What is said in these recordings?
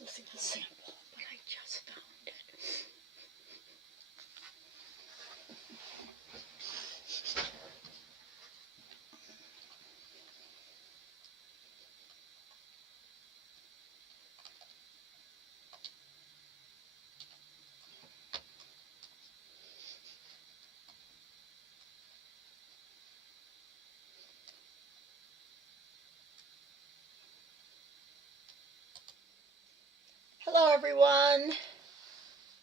This isn't a sample, but I just found it. Hello, everyone.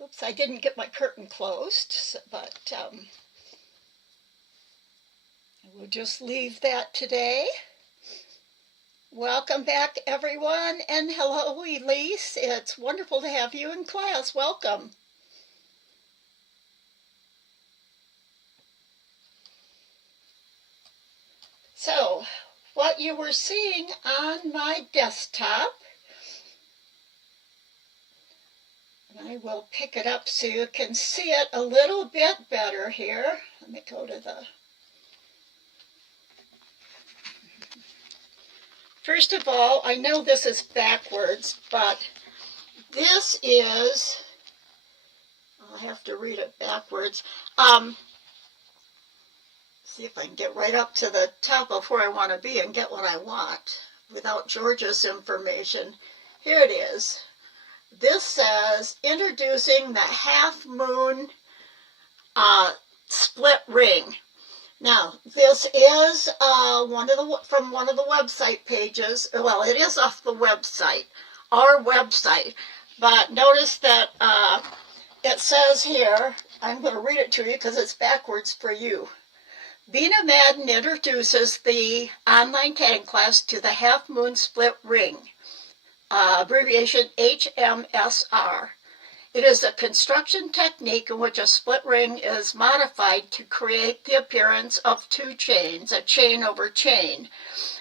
Oops, I didn't get my curtain closed, but I will just leave that today. Welcome back, everyone, and hello, Elise. It's wonderful to have you in class. Welcome. So, what you were seeing on my desktop, and I will pick it up so you can see it a little bit better here. Let me go to the... First of all, I know this is backwards, but this is... I'll have to read it backwards. See if I can get right up to the top of where I want to be and get what I want without Georgia's information. Here it is. This says, introducing the half moon split ring. Now, this is from one of the website pages. Well, it is off the website, our website. But notice that it says here, I'm going to read it to you because it's backwards for you. Bina Madden introduces the online tatting class to the half moon split ring, abbreviation HMSR. It is a construction technique in which a split ring is modified to create the appearance of two chains, a chain over chain.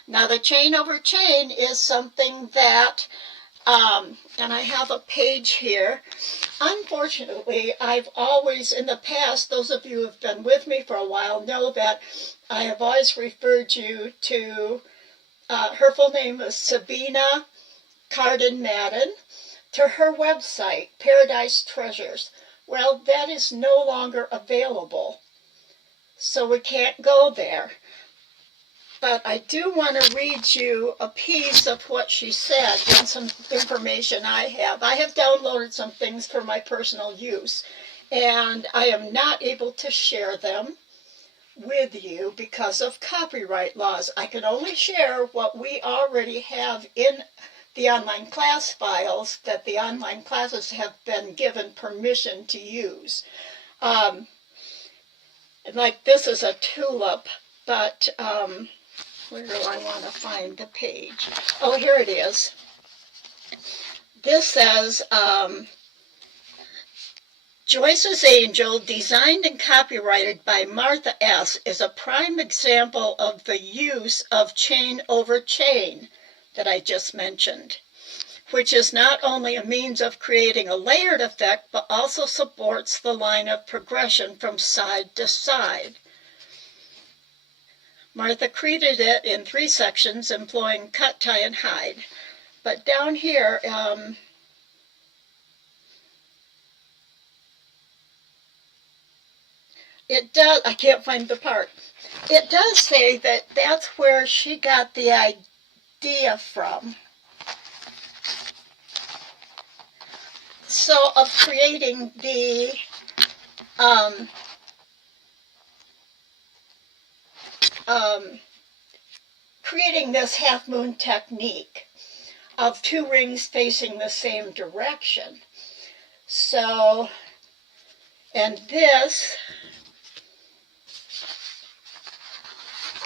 Now, the chain over chain is something that, and I have a page here. Unfortunately, I've always, in the past, those of you who have been with me for a while know that I have always referred you to, her full name is Sabina Cardin Madden, to her website, Paradise Treasures. Well, that is no longer available, so we can't go there. But I do want to read you a piece of what she said and some information I have. I have downloaded some things for my personal use, and I am not able to share them with you because of copyright laws. I can only share what we already have in the online class files that the online classes have been given permission to use. And like this is a tulip, but where do I want to find the page? Oh, here it is. This says, Joyce's Angel, designed and copyrighted by Martha S., is a prime example of the use of chain over chain that I just mentioned, which is not only a means of creating a layered effect, but also supports the line of progression from side to side. Martha created it in 3 sections, employing cut, tie, and hide. But down here, it does, I can't find the part. It does say that that's where she got the idea from. So, of creating the creating this half moon technique of 2 rings facing the same direction. So, and this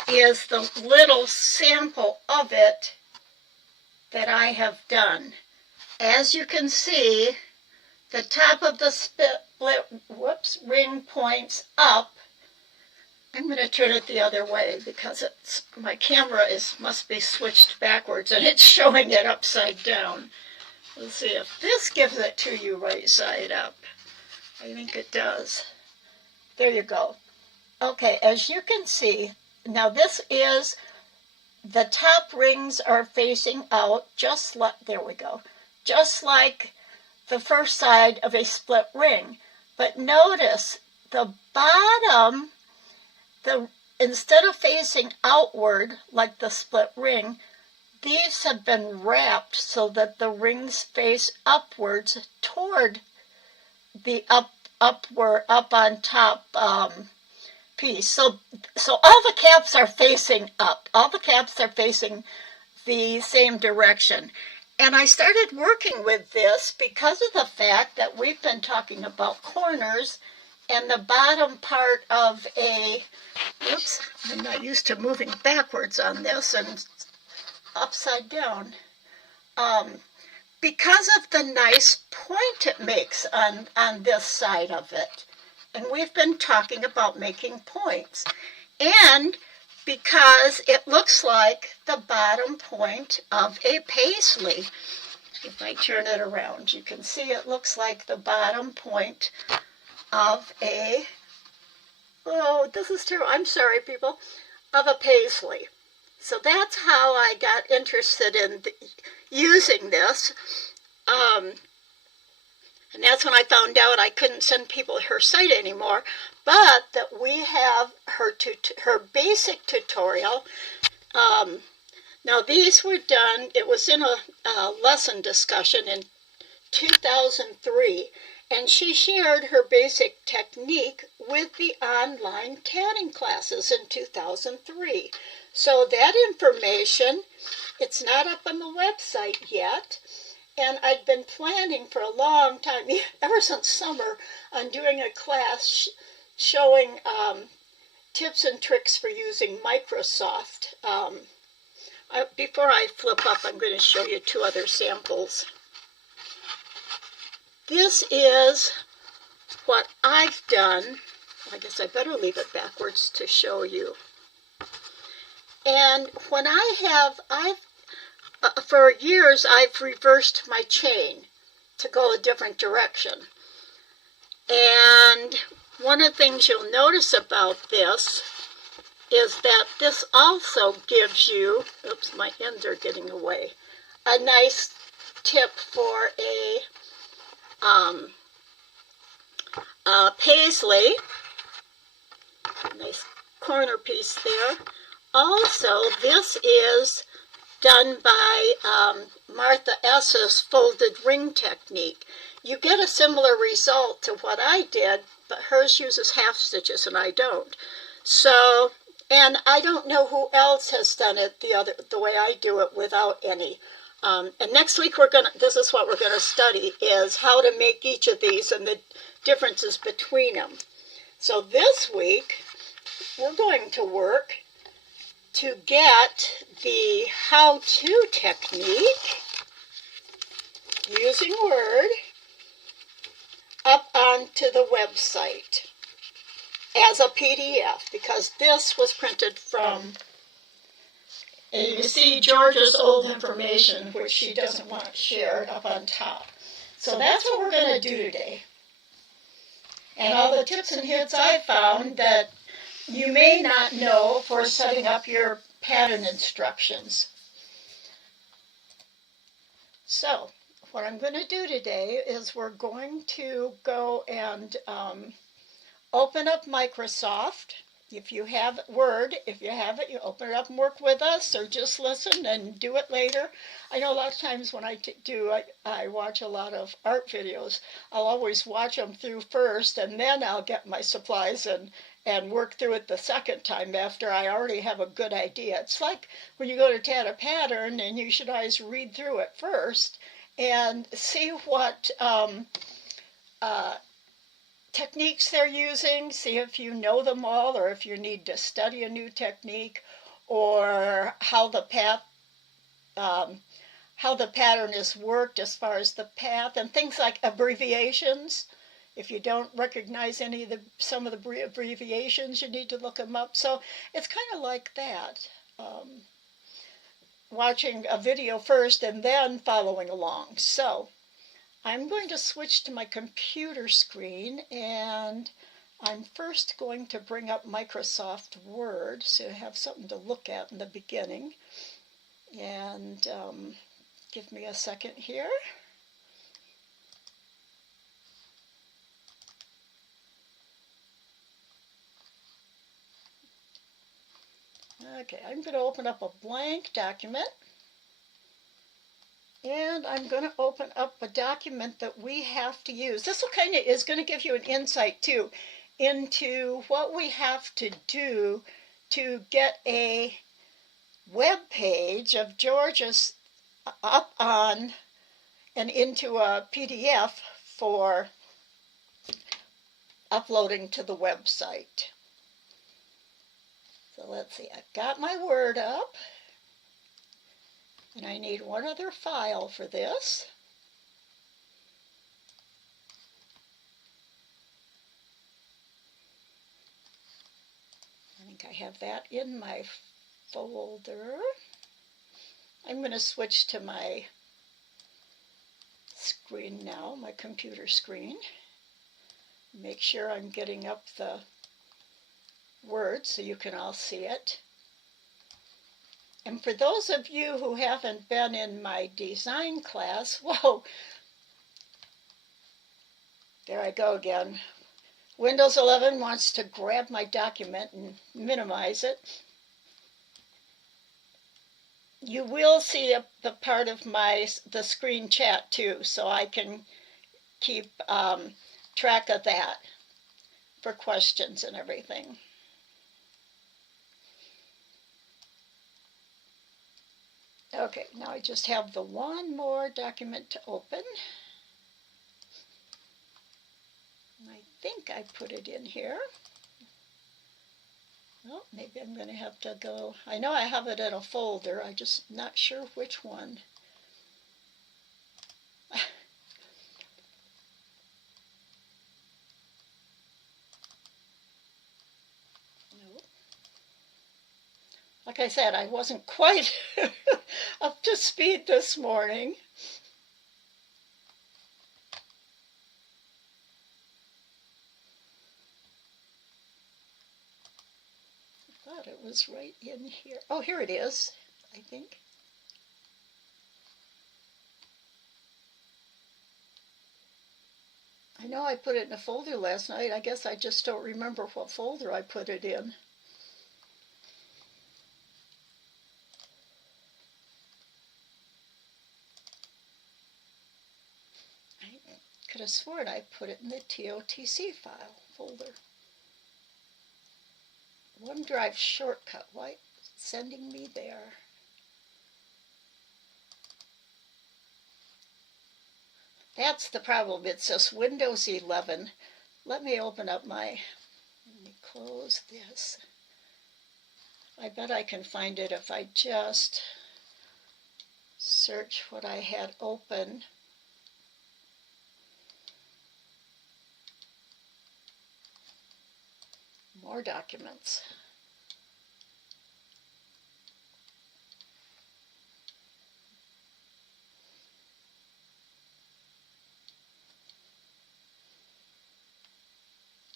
is the little sample of it that I have done. As you can see, the top of the split ring points up. I'm going to turn it the other way because my camera must be switched backwards and it's showing it upside down. Let's see if this gives it to you right side up. I think it does. There you go. Okay, as you can see, now this is, the top rings are facing out, there we go. just like the first side of a split ring. But notice the bottom, instead of facing outward like the split ring, these have been wrapped so that the rings face upwards toward the up on top piece. So all the caps are facing up. All the caps are facing the same direction. And I started working with this because of the fact that we've been talking about corners and the bottom part of oops, I'm not used to moving backwards on this and upside down. Because of the nice point it makes on this side of it. And we've been talking about making points. And because it looks like the bottom point of a paisley. If I turn it around, you can see it looks like the bottom point of this is terrible, I'm sorry people, of a paisley. So that's how I got interested in using this. And that's when I found out I couldn't send people her site anymore, but that we have her basic tutorial. Now these were done, it was in a lesson discussion in 2003, and she shared her basic technique with the online tatting classes in 2003. So that information, it's not up on the website yet. And I'd been planning for a long time, ever since summer, on doing a class showing tips and tricks for using Microsoft. Before I flip up, I'm going to show you two other samples. This is what I've done. I guess I better leave it backwards to show you. And when for years, I've reversed my chain to go a different direction. And one of the things you'll notice about this is that this also gives you, oops, my ends are getting away, a nice tip for a paisley. Nice corner piece there. Also, this is done by Martha S.'s folded ring technique. You get a similar result to what I did, but hers uses half stitches and I don't. So, and I don't know who else has done it the way I do it without any. And next week this is what we're gonna study, is how to make each of these and the differences between them. So this week we're going to work to get the how-to technique using Word up onto the website as a PDF, because this was printed from, and you can see Georgia's old information, which she doesn't want shared, up on top. So that's what we're going to do today. And all the tips and hints I found that you may not know for setting up your pattern instructions. So, what I'm going to do today is we're going to go and open up Microsoft. If you have Word, if you have it, you open it up and work with us, or just listen and do it later. I know a lot of times when I watch a lot of art videos, I'll always watch them through first, and then I'll get my supplies and work through it the second time after I already have a good idea. It's like when you go to tat a pattern, and you should always read through it first and see what techniques they're using, see if you know them all, or if you need to study a new technique, or how the pattern is worked as far as the path, and things like abbreviations. If you don't recognize some of the abbreviations, you need to look them up. So it's kind of like that, watching a video first and then following along. So I'm going to switch to my computer screen, and I'm first going to bring up Microsoft Word so I have something to look at in the beginning. And give me a second here. Okay, I'm going to open up a blank document. And I'm going to open up a document that we have to use. This will kind of is going to give you an insight too into what we have to do to get a web page of Georgia's up on and into a PDF for uploading to the website. So let's see, I've got my Word up. And I need one other file for this. I think I have that in my folder. I'm going to switch to my screen now, my computer screen. Make sure I'm getting up the Word so you can all see it. And for those of you who haven't been in my design class, whoa, there I go again. Windows 11 wants to grab my document and minimize it. You will see the part of the screen chat too, so I can keep track of that for questions and everything. Okay, now I just have the one more document to open. I think I put it in here. Oh, maybe I'm going to have to go. I know I have it in a folder. I'm just not sure which one. Like I said, I wasn't quite up to speed this morning. I thought it was right in here. Oh, here it is, I think. I know I put it in a folder last night. I guess I just don't remember what folder I put it in. I could have sworn I put it in the TOTC file folder. OneDrive shortcut, why is it sending me there? That's the problem. It says Windows 11. Let me open up let me close this. I bet I can find it if I just search what I had open. More documents.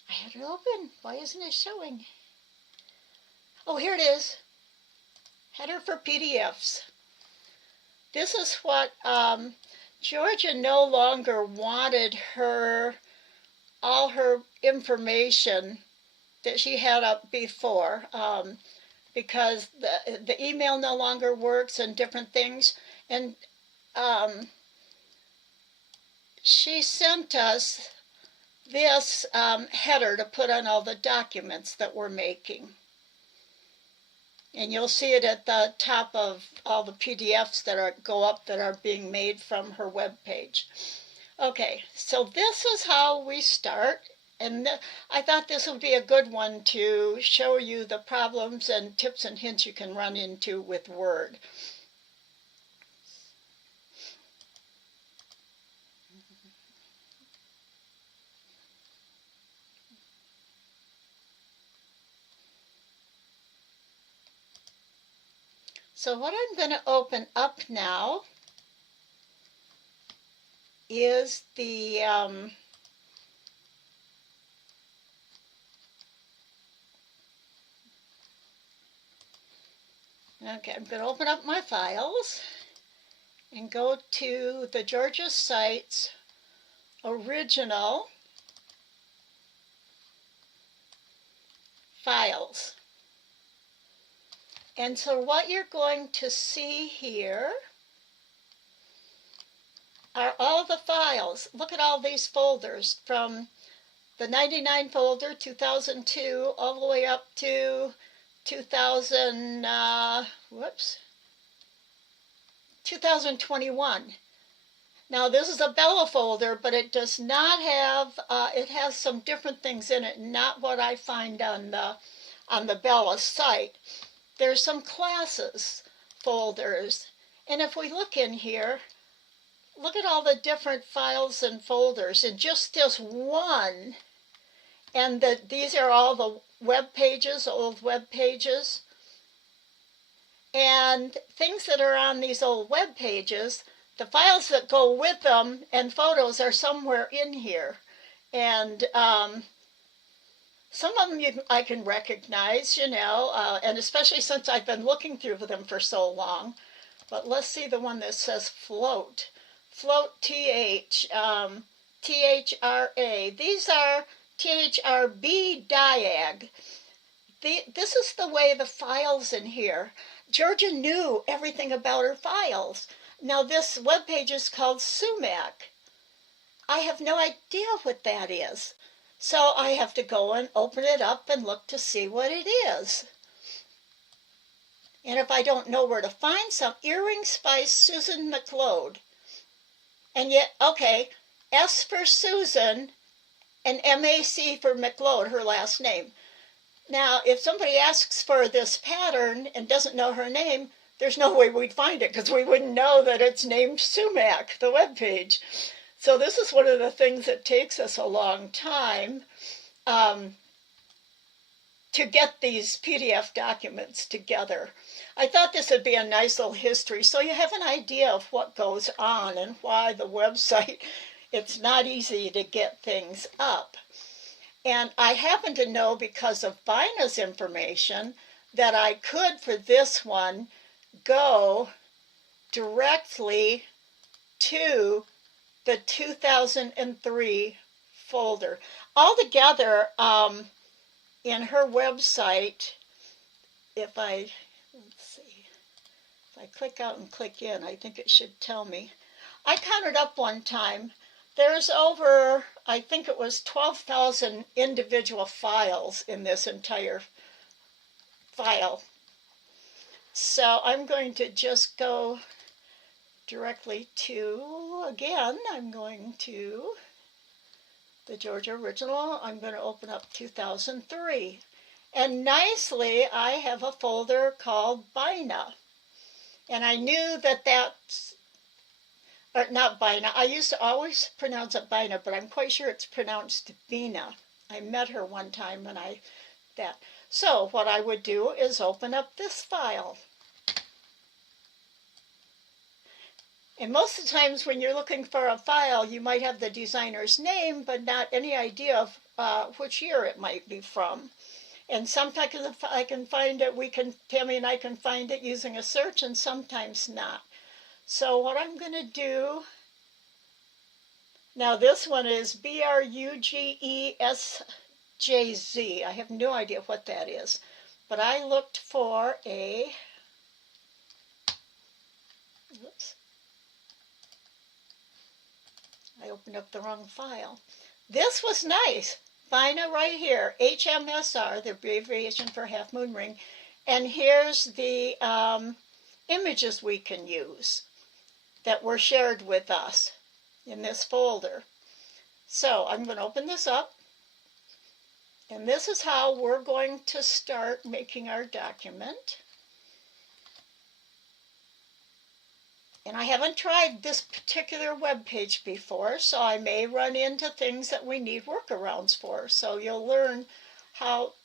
I had it open. Why isn't it showing? Oh, here it is. Header for PDFs. This is what Georgia no longer wanted all her information that she had up before because the email no longer works and different things. And she sent us this header to put on all the documents that we're making. And you'll see it at the top of all the PDFs that go up that are being made from her web page. Okay, so this is how we start. And I thought this would be a good one to show you the problems and tips and hints you can run into with Word. So what I'm going to open up now is the okay, I'm going to open up my files and go to the Georgia site's original files. And so what you're going to see here are all the files. Look at all these folders from the 99 folder, 2002, all the way up to 2021. Now this is a Bella folder, but it does not have, it has some different things in it, not what I find on the Bella site. There's some classes folders, and if we look in here, look at all the different files and folders in just this one. And these are all the web pages, old web pages. And things that are on these old web pages, the files that go with them and photos are somewhere in here. And some of them I can recognize, you know, and especially since I've been looking through them for so long. But let's see the one that says float. Float TH, THRA. These are THRB diag. This is the way the files in here. Georgia knew everything about her files. Now this web page is called Sumac. I have no idea what that is. So I have to go and open it up and look to see what it is. And if I don't know where to find some, Earring Spice Susan McLeod. And yet, okay, S for Susan and MAC for McLeod, her last name. Now, if somebody asks for this pattern and doesn't know her name, there's no way we'd find it because we wouldn't know that it's named Sumac, the web page. So this is one of the things that takes us a long time to get these PDF documents together. I thought this would be a nice little history so you have an idea of what goes on and why the website, it's not easy to get things up. And I happen to know because of Bina's information that I could, for this one, go directly to the 2003 folder. Altogether, in her website, if I click out and click in, I think it should tell me. I counted up one time. There's over, I think it was 12,000 individual files in this entire file. So I'm going to just go directly to, again, I'm going to the Georgia Original. I'm going to open up 2003. And nicely, I have a folder called Bina. And I knew that that's, or not Bina, I used to always pronounce it Bina, but I'm quite sure it's pronounced Bina. I met her one time and So what I would do is open up this file. And most of the times when you're looking for a file, you might have the designer's name, but not any idea of which year it might be from. And sometimes I can find it, Tammy and I can find it using a search, and sometimes not. So what I'm going to do, now this one is BRUGESJZ. I have no idea what that is, but I looked for oops, I opened up the wrong file. This was nice. Bina right here, HMSR, the abbreviation for Half Moon Ring. And here's the images we can use that were shared with us in this folder. So I'm going to open this up. And this is how we're going to start making our document. And I haven't tried this particular web page before, so I may run into things that we need workarounds for. So you'll learn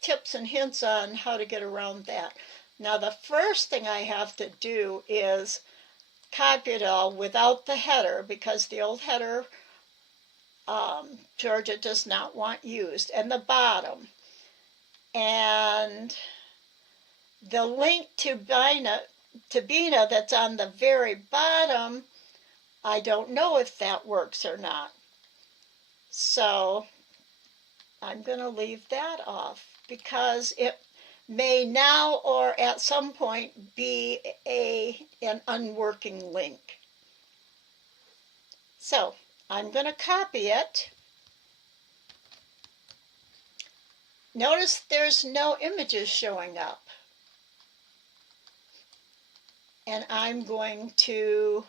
tips and hints on how to get around that. Now the first thing I have to do is copy it all without the header, because the old header Georgia does not want used, and the bottom. And the link to Bina that's on the very bottom, I don't know if that works or not. So I'm going to leave that off because may now or at some point be an unworking link. So I'm going to copy it. Notice there's no images showing up. And I'm going to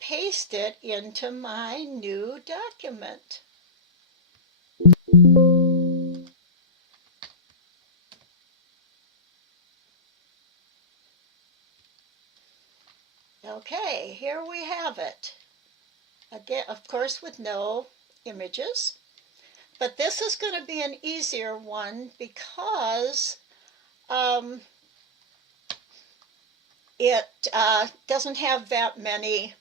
paste it into my new document. Okay, here we have it. Again, of course, with no images. But this is going to be an easier one because it doesn't have that many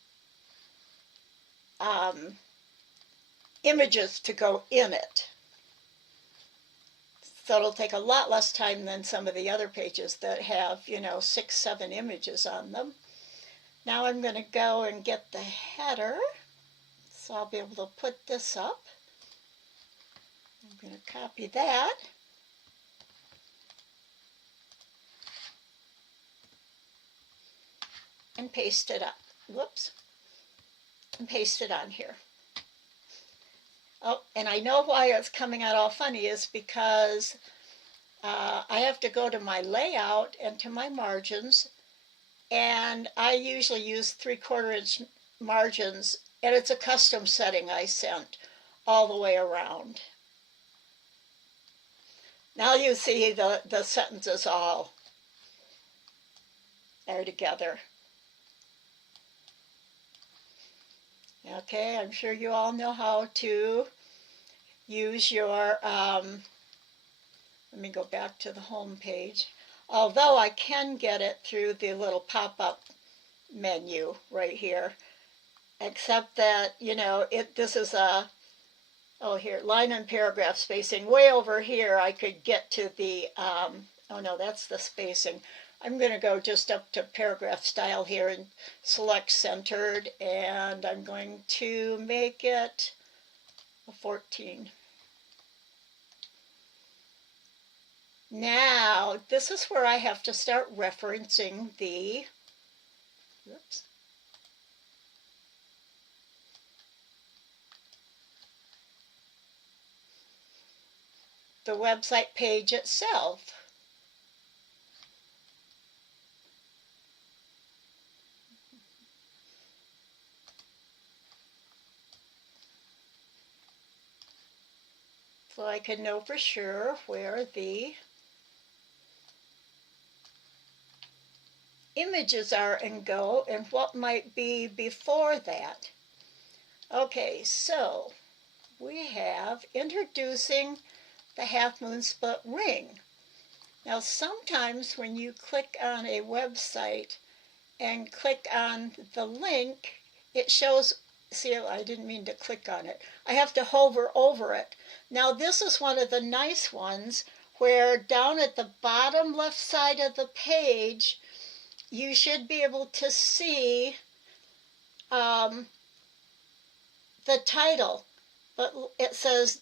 images to go in it. So it'll take a lot less time than some of the other pages that have, 6, 7 images on them. Now I'm going to go and get the header. So I'll be able to put this up. I'm going to copy that. And paste it up. Whoops. And paste it on here. Oh, and I know why it's coming out all funny is because I have to go to my layout and to my margins, and I usually use 3/4 inch margins, and it's a custom setting I sent all the way around. Now you see the sentences all are together. Okay, I'm sure you all know how to use your, let me go back to the home page. Although I can get it through the little pop-up menu right here, except that, this is here, line and paragraph spacing. Way over here, I could get to the, oh no, that's the spacing. I'm going to go just up to paragraph style here and select centered, and I'm going to make it a 14. Now, this is where I have to start referencing the, oops, the website page itself. So I can know for sure where the images are and go and what might be before that. Okay, so we have introducing the half moon split ring. Now sometimes when you click on a website and click on the link, it shows, see, I didn't mean to click on it. I have to hover over it. Now this is one of the nice ones where down at the bottom left side of the page, you should be able to see the title, but it says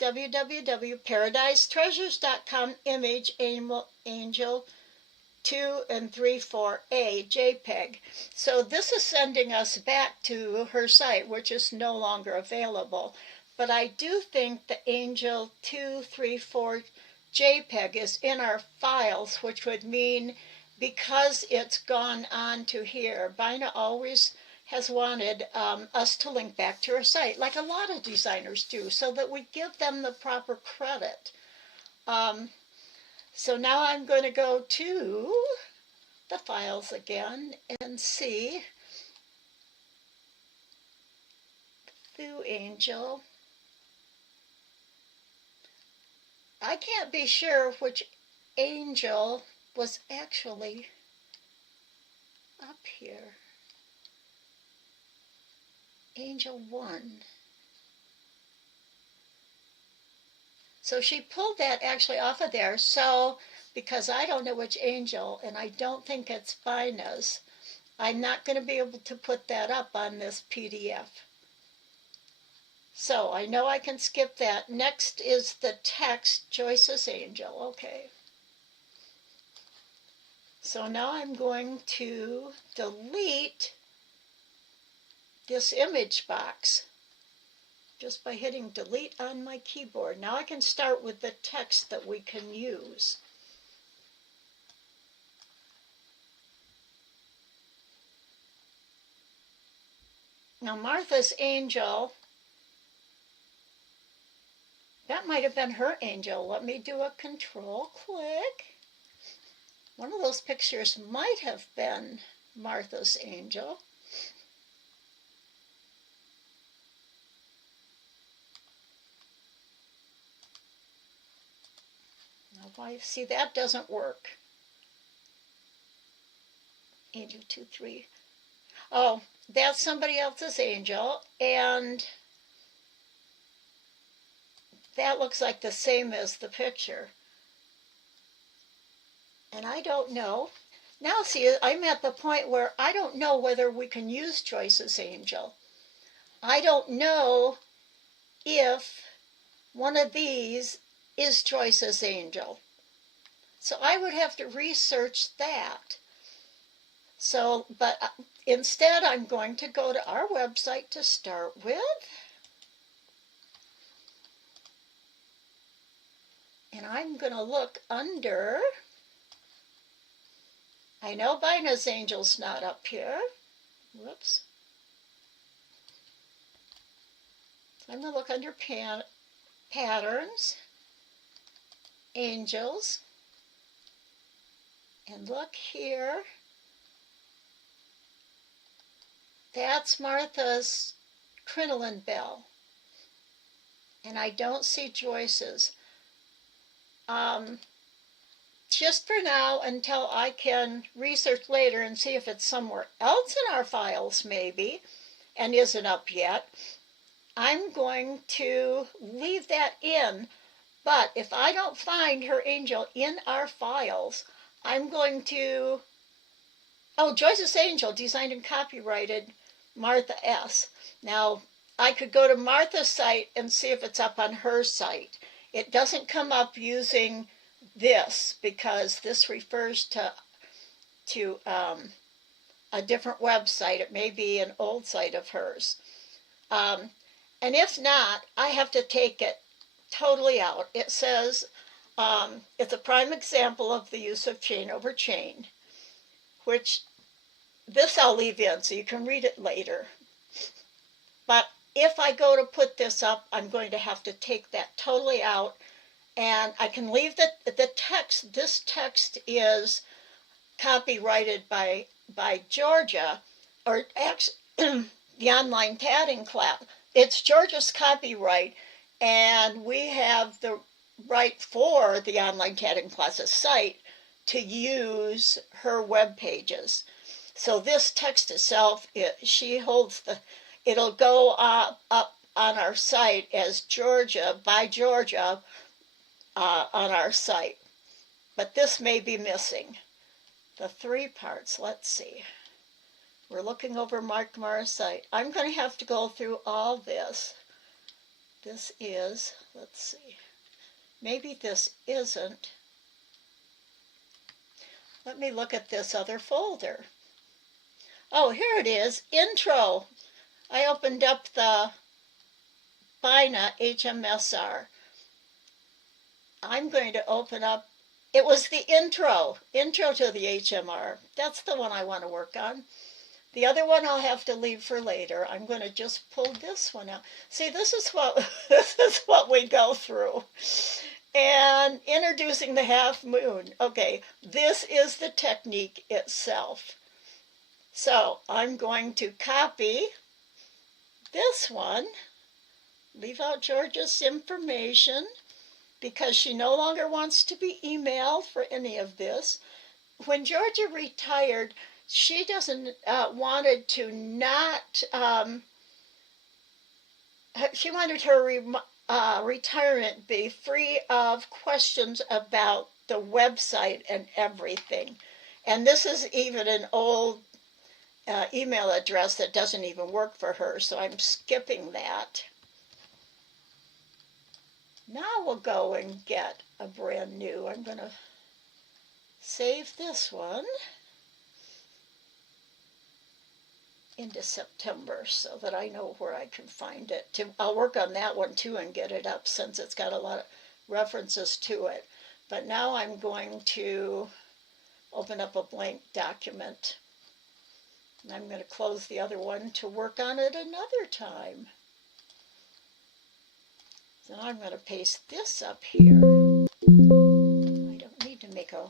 www.paradise-treasures.com image angel 2 and 3/4A JPEG. So this is sending us back to her site, which is no longer available. But I do think the angel 2, 3, 4 JPEG is in our files, which would mean because it's gone on to here, Bina always has wanted us to link back to her site, like a lot of designers do, so that we give them the proper credit. So now I'm going to go to the files again and see Through Angel. I can't be sure which angel was actually up here. Angel 1. So she pulled that actually off of there. So because I don't know which angel, and I don't think it's Bina's, I'm not going to be able to put that up on this PDF. So I know I can skip that. Next is the text, Joyce's angel. Okay. So now I'm going to delete this image box just by hitting delete on my keyboard. Now I can start with the text that we can use. Now Martha's angel, that might have been her angel. Let me do a control click. One of those pictures might have been Martha's angel. Now why, see, that doesn't work. Angel 2, 3. Oh, that's somebody else's angel, and that looks like the same as the picture. And I don't know. Now see, I'm at the point where I don't know whether we can use Joyce's angel. I don't know if one of these is Joyce's angel. So I would have to research that. So, but instead I'm going to go to our website to start with. And I'm going to look under, I know Bina's angel's not up here. Whoops. I'm going to look under patterns, angels, and look here. That's Martha's crinoline bell. And I don't see Joyce's. Just for now, until I can research later and see if it's somewhere else in our files maybe, and isn't up yet, I'm going to leave that in. But if I don't find her angel in our files, I'm going to, oh, Joyce's angel, designed and copyrighted, Martha S. Now, I could go to Martha's site and see if it's up on her site. It doesn't come up using this because this refers to a different website. It may be an old site of hers. And if not, I have to take it totally out. It says it's a prime example of the use of chain over chain, which this I'll leave in so you can read it later. But if I go to put this up, I'm going to have to take that totally out, and I can leave the text. This text is copyrighted by Georgia, or actually the online tatting class. It's Georgia's copyright, and we have the right for the online tatting classes site to use her web pages. So this text itself, she holds it'll go up on our site as Georgia, by Georgia, on our site. But this may be missing. The 3 parts, let's see. We're looking over Mark Mara's site. I'm going to have to go through all this. This is, let's see, maybe this isn't. Let me look at this other folder. Oh, here it is, intro. I opened up the Bina HMSR. I'm going to open up, it was the intro to the HMR. That's the one I want to work on. The other one I'll have to leave for later. I'm going to just pull this one out. See, this is what we go through. And introducing the half moon. Okay, this is the technique itself. So I'm going to copy this one, leave out Georgia's information because she no longer wants to be emailed for any of this. When Georgia retired, she doesn't wanted to not, she wanted her retirement be free of questions about the website and everything. And this is even an old email address that doesn't even work for her, so I'm skipping that. Now we'll go and get a brand new. I'm going to save this one into September so that I know where I can find it. I'll work on that one too and get it up since it's got a lot of references to it. But now I'm going to open up a blank document. And I'm going to close the other one to work on it another time. So now I'm going to paste this up here. I don't need to make a...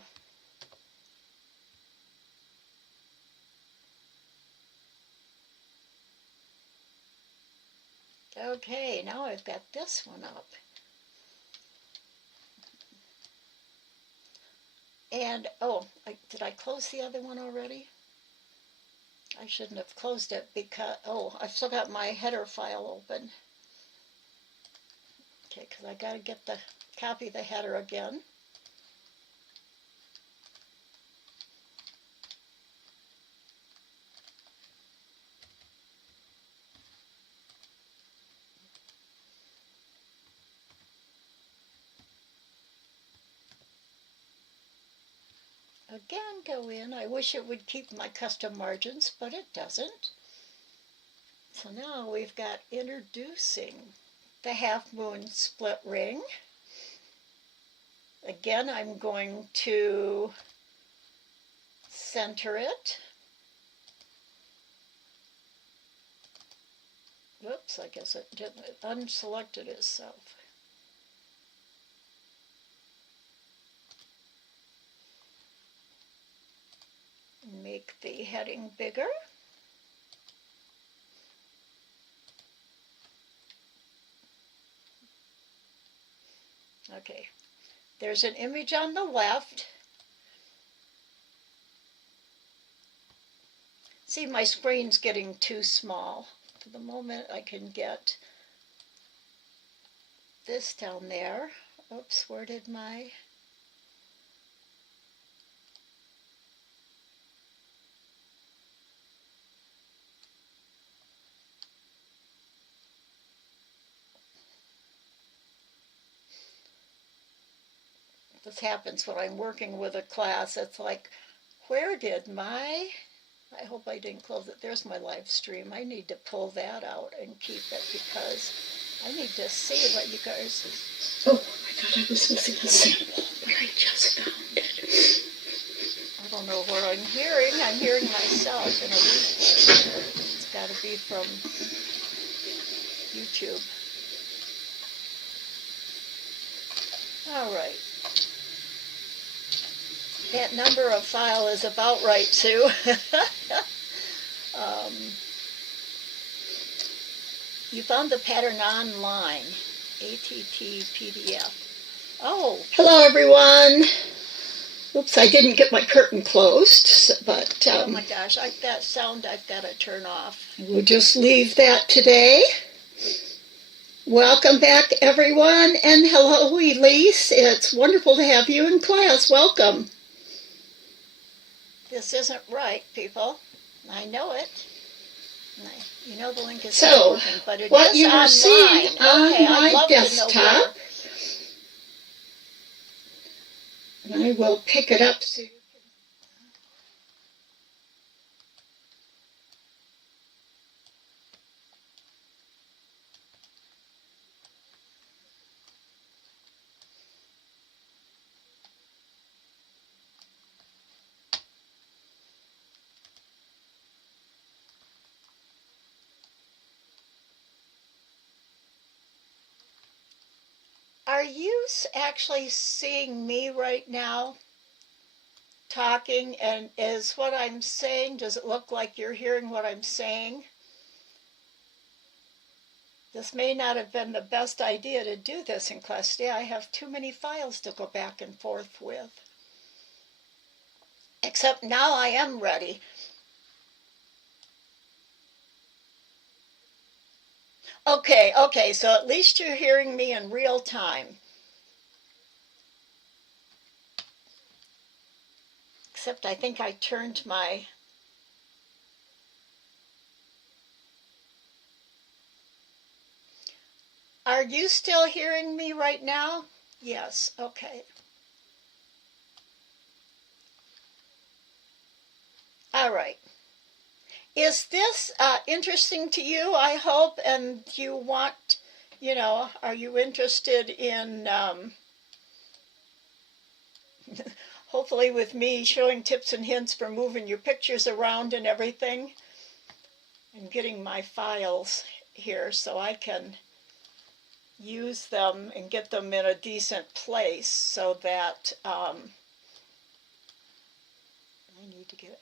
Okay, now I've got this one up. And, oh, did I close the other one already? I shouldn't have closed it because, oh, I've still got my header file open. Okay, because I got to get the copy the header again. Again, go in. I wish it would keep my custom margins, but it doesn't. So now we've got introducing the half moon split ring. Again, I'm going to center it. Whoops, I guess it didn't. It unselected itself. Make the heading bigger. Okay, there's an image on the left. See, my screen's getting too small. For the moment, I can get this down there. Oops, where did my... This happens when I'm working with a class. It's like, where did my... I hope I didn't close it. There's my live stream. I need to pull that out and keep it because I need to see what you guys... Oh, I thought I was missing a sample, but I just found it. I don't know what I'm hearing. I'm hearing myself in a replay. It's got to be from YouTube. All right. That number of file is about right, too. You found the pattern online, ATT PDF. Oh, hello everyone. Oops, I didn't get my curtain closed, but... oh my gosh, that sound I've got to turn off. We'll just leave that today. Welcome back, everyone, and hello, Elise. It's wonderful to have you in class. Welcome. This isn't right, people. I know it. You know the link is not working, but it what is you are seeing on my desktop, and I will pick it up soon. Are you actually seeing me right now talking, and is what I'm saying, does it look like you're hearing what I'm saying? This may not have been the best idea to do this in class today. I have too many files to go back and forth with. Except now I am ready. Okay, so at least you're hearing me in real time. Except I think I turned my... Are you still hearing me right now? Yes, okay. All right. Is this interesting to you, I hope, and you want, are you interested in, hopefully with me showing tips and hints for moving your pictures around and everything? I'm getting my files here so I can use them and get them in a decent place so that I need to get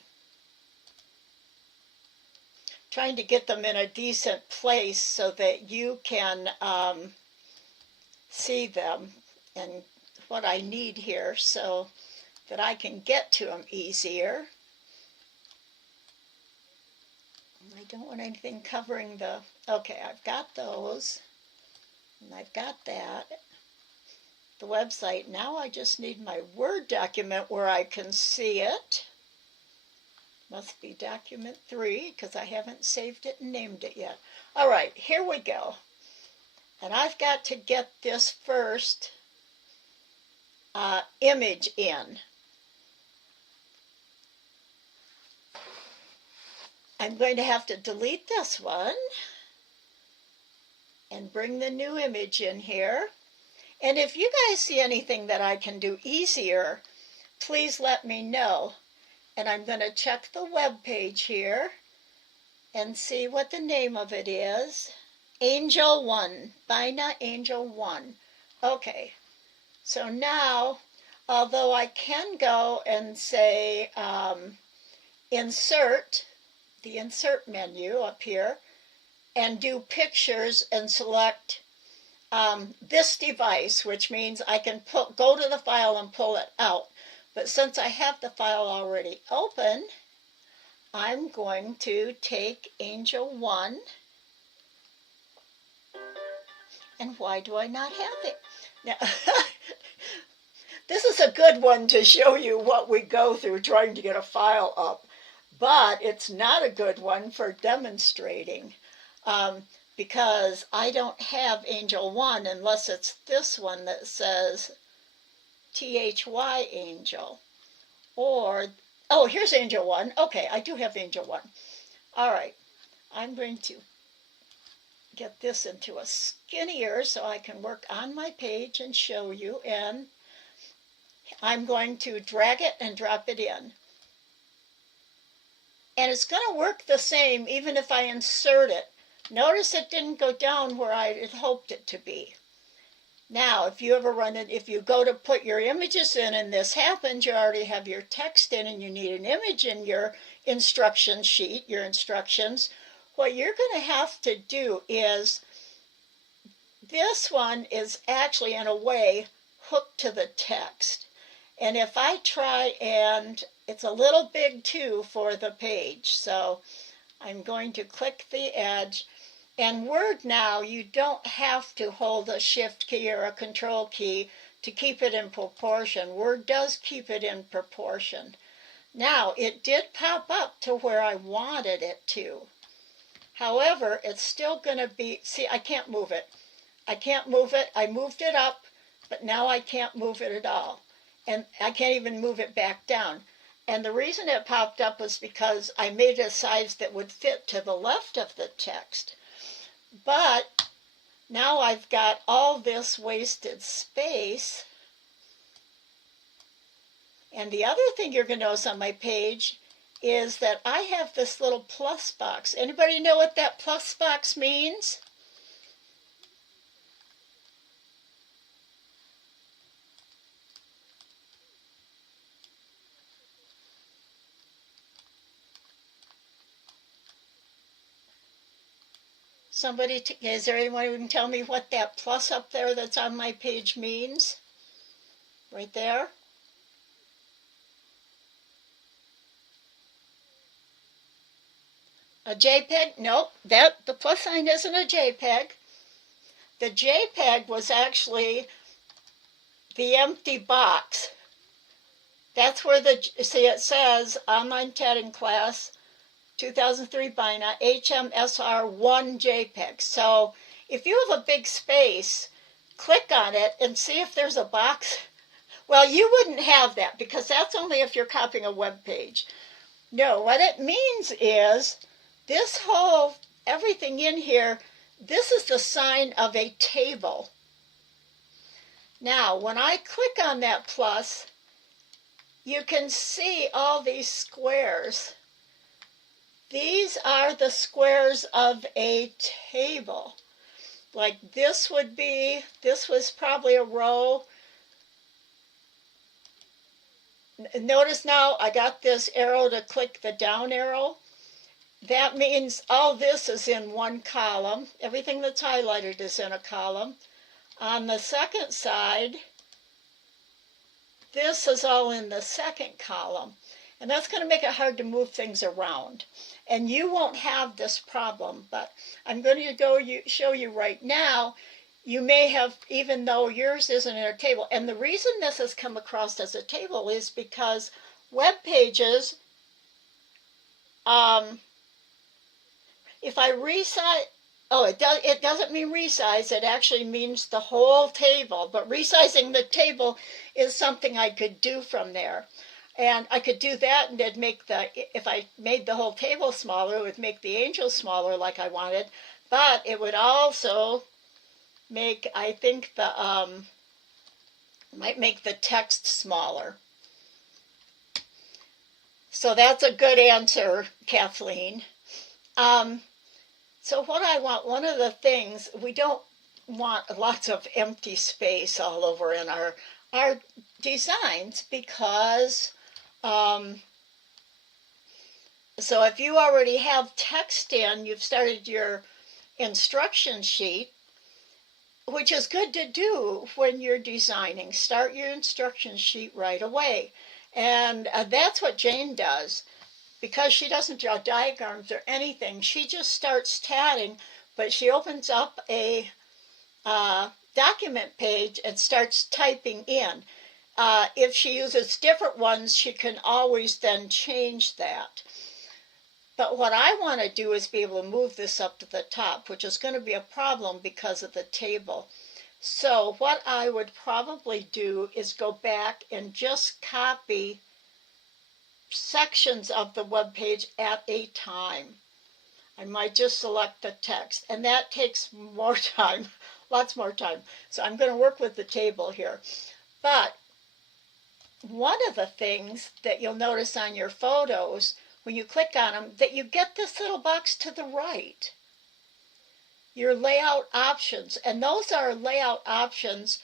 trying to get them in a decent place so that you can see them and what I need here so that I can get to them easier. I don't want anything covering the, okay, I've got those, and I've got that, the website. Now I just need my Word document where I can see it. Must be document 3 because I haven't saved it and named it yet. All right, here we go. And I've got to get this first image in. I'm going to have to delete this one and bring the new image in here. And if you guys see anything that I can do easier, please let me know. And I'm going to check the web page here and see what the name of it is. Angel 1, Bina Angel 1. Okay, so now, although I can go and say insert, the insert menu up here, and do pictures and select this device, which means I can go to the file and pull it out. But since I have the file already open, I'm going to take Angel 1. And why do I not have it? Now, this is a good one to show you what we go through trying to get a file up. But it's not a good one for demonstrating because I don't have Angel 1 unless it's this one that says THY Angel. Or, oh, here's Angel 1. Okay, I do have Angel 1. All right, I'm going to get this into a skinnier so I can work on my page and show you. And I'm going to drag it and drop it in. And it's going to work the same even if I insert it. Notice it didn't go down where I had hoped it to be. Now, if you ever run it, if you go to put your images in and this happens, you already have your text in and you need an image in your instruction sheet, your instructions, what you're going to have to do is, this one is actually in a way hooked to the text. And if I try, and it's a little big too for the page, so I'm going to click the edge. And Word now, you don't have to hold a Shift key or a Control key to keep it in proportion. Word does keep it in proportion. Now, it did pop up to where I wanted it to. However, it's still going to be, see, I can't move it. I can't move it. I moved it up, but now I can't move it at all. And I can't even move it back down. And the reason it popped up was because I made a size that would fit to the left of the text. But now I've got all this wasted space. And the other thing you're going to notice on my page is that I have this little plus box. Anybody know what that plus box means? Somebody, is there anyone who can tell me what that plus up there that's on my page means? Right there? A JPEG? Nope, the plus sign isn't a JPEG. The JPEG was actually the empty box. That's where see, it says Online Tatting Class 2003 BINA HMSR1 JPEG. So if you have a big space, click on it and see if there's a box. Well, you wouldn't have that because that's only if you're copying a web page. No, what it means is this whole, everything in here, this is the sign of a table. Now, when I click on that plus, you can see all these squares. These are the squares of a table. Like this would be, this was probably a row. Notice now I got this arrow to click the down arrow. That means all this is in one column. Everything that's highlighted is in a column. On the second side, this is all in the second column. And that's going to make it hard to move things around. And you won't have this problem, but I'm going to show you right now. You may have, even though yours isn't in a table. And the reason this has come across as a table is because web pages, if I resize, oh, it doesn't mean resize, it actually means the whole table. But resizing the table is something I could do from there. And I could do that and it'd make if I made the whole table smaller, it would make the angel smaller like I wanted. But it would also make, I think might make the text smaller. So that's a good answer, Kathleen. So what I want, one of the things, we don't want lots of empty space all over in our designs because, so if you already have text in, you've started your instruction sheet, which is good to do when you're designing. Start your instruction sheet right away. And that's what Jane does. Because she doesn't draw diagrams or anything, she just starts tatting, but she opens up a document page and starts typing in. If she uses different ones, she can always then change that. But what I want to do is be able to move this up to the top, which is going to be a problem because of the table. So what I would probably do is go back and just copy sections of the web page at a time. I might just select the text, and that takes more time, lots more time. So I'm going to work with the table here. But one of the things that you'll notice on your photos when you click on them, that you get this little box to the right, your layout options. And those are layout options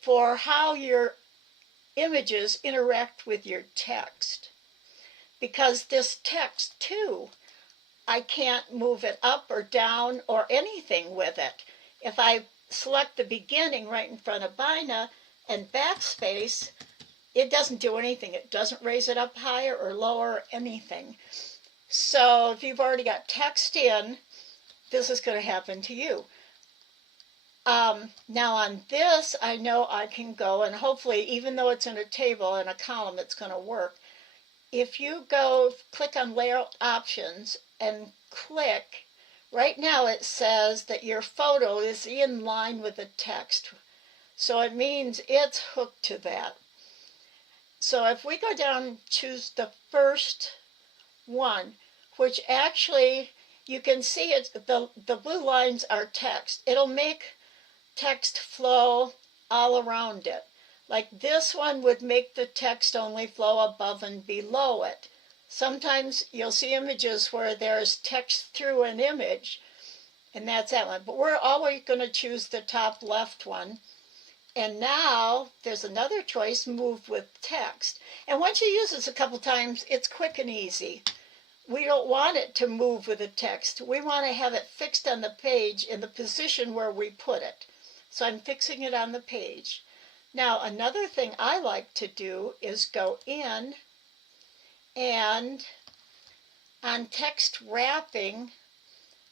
for how your images interact with your text. Because this text too, I can't move it up or down or anything with it. If I select the beginning right in front of Bina and backspace, it doesn't do anything. It doesn't raise it up higher or lower or anything. So if you've already got text in, this is going to happen to you. Now on this, I know I can go, and hopefully, even though it's in a table and a column, it's going to work. If you go click on layout options and click, right now it says that your photo is in line with the text. So it means it's hooked to that. So if we go down and choose the first one, which actually you can see it's the blue lines are text. It'll make text flow all around it. Like this one would make the text only flow above and below it. Sometimes you'll see images where there's text through an image, and that's that one. But we're always going to choose the top left one. And now there's another choice, move with text. And once you use this a couple times, it's quick and easy. We don't want it to move with the text. We want to have it fixed on the page in the position where we put it. So I'm fixing it on the page. Now, another thing I like to do is go in and on text wrapping,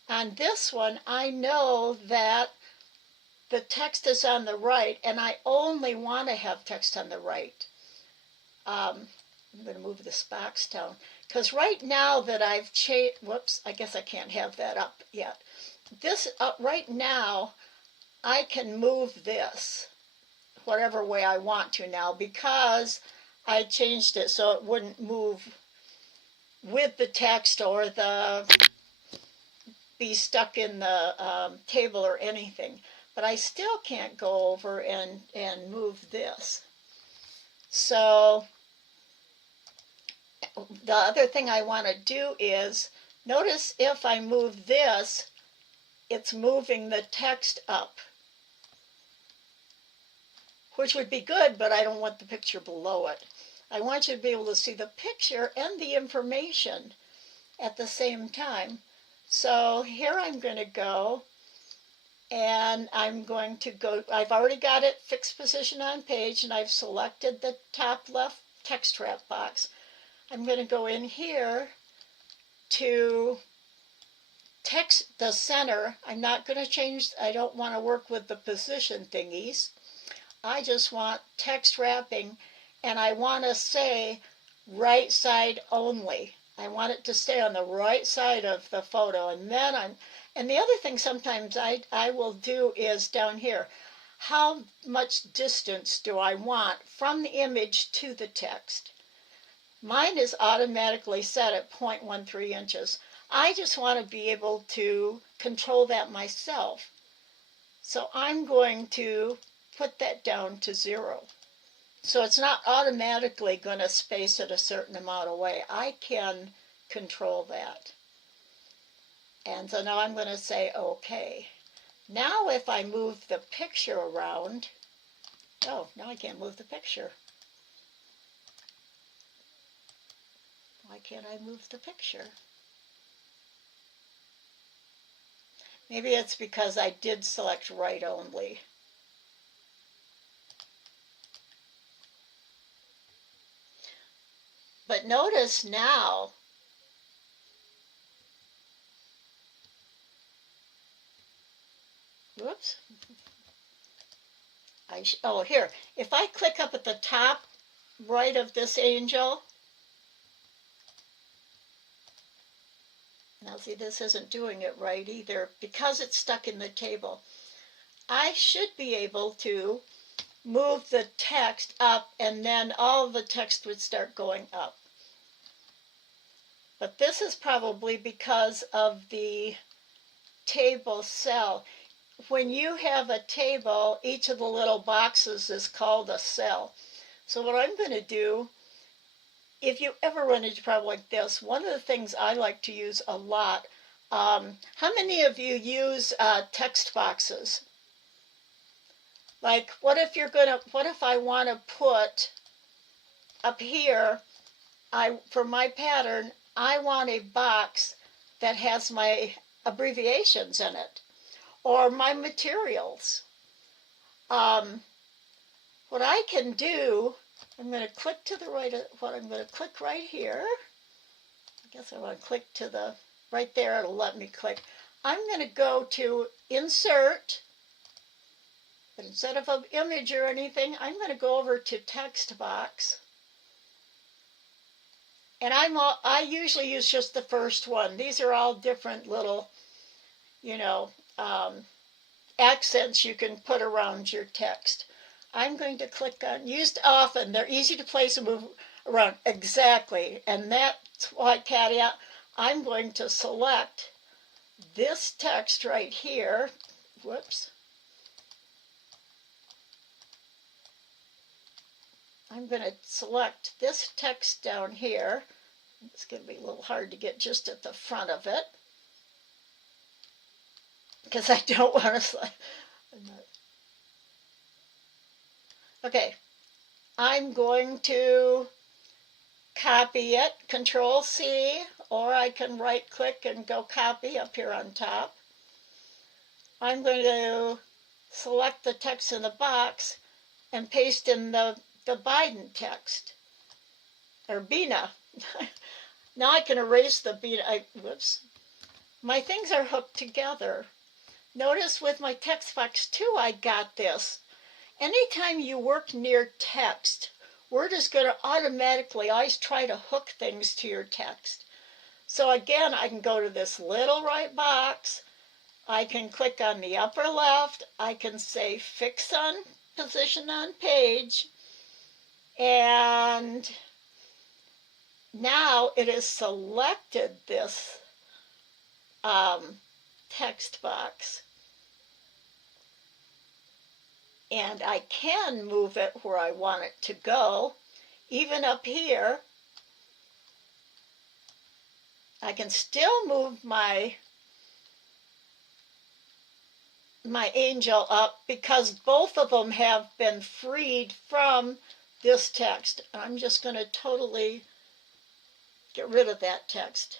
on this one, I know that the text is on the right, and I only want to have text on the right. I'm going to move this box down, because right now that I've changed, whoops, I guess I can't have that up yet. This, right now, I can move this whatever way I want to now, because I changed it so it wouldn't move with the text or the be stuck in the table or anything. But I still can't go over and move this. So the other thing I want to do is, notice if I move this, it's moving the text up, which would be good, but I don't want the picture below it. I want you to be able to see the picture and the information at the same time. So here I'm going to go, and I'm going to go, I've already got it fixed position on page, and I've selected the top left text wrap box. I'm going to go in here to text the center. I'm not going to change, I don't want to work with the position thingies. I just want text wrapping, and I want to say right side only. I want it to stay on the right side of the photo. And then and the other thing sometimes I will do is down here, how much distance do I want from the image to the text? Mine is automatically set at 0.13 inches. I just want to be able to control that myself. So I'm going to put that down to 0. So it's not automatically going to space it a certain amount away. I can control that. And so now I'm going to say OK. Now if I move the picture around, oh, now I can't move the picture. Why can't I move the picture? Maybe it's because I did select right only. But notice now, whoops, oh, here, if I click up at the top right of this angel, now see, this isn't doing it right either because it's stuck in the table. I should be able to move the text up, and then all the text would start going up. But this is probably because of the table cell. When you have a table, each of the little boxes is called a cell. So what I'm going to do, if you ever run into a problem like this, one of the things I like to use a lot, how many of you use text boxes? Like, what if I want to put up here, for my pattern, I want a box that has my abbreviations in it, or my materials. What I can do, I'm going to click to the right, I'm going to click right here. I guess I want to click to the, right there, it'll let me click. I'm going to go to Insert, but instead of an image or anything, I'm going to go over to Text Box. And I usually use just the first one. These are all different little, accents you can put around your text. I'm going to click on Used Often. They're easy to place and move around. Exactly. And that's why, caveat, I'm going to select this text right here. Whoops. I'm going to select this text down here. It's going to be a little hard to get just at the front of it, because I don't want to. Okay, I'm going to copy it, Control C, or I can right click and go copy up here on top. I'm going to select the text in the box and paste in the Biden text, or Bina. Now I can erase the Bina. Whoops. My things are hooked together. Notice with my text box too, I got this. Anytime you work near text, Word is going to automatically always try to hook things to your text. So again, I can go to this little right box. I can click on the upper left. I can say Fix on Position on Page. And now it has selected this text box. And I can move it where I want it to go. Even up here, I can still move my angel up because both of them have been freed from this text. I'm just going to totally get rid of that text.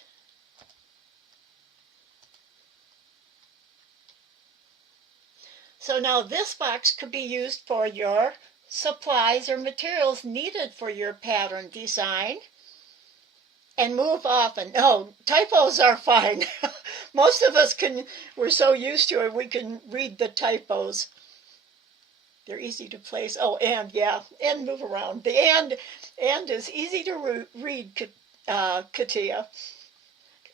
So now this box could be used for your supplies or materials needed for your pattern design. And move often. No, typos are fine. Most of us we're so used to it, we can read the typos. They're easy to place. Oh, and, yeah, and move around. The and is easy to read, Katia.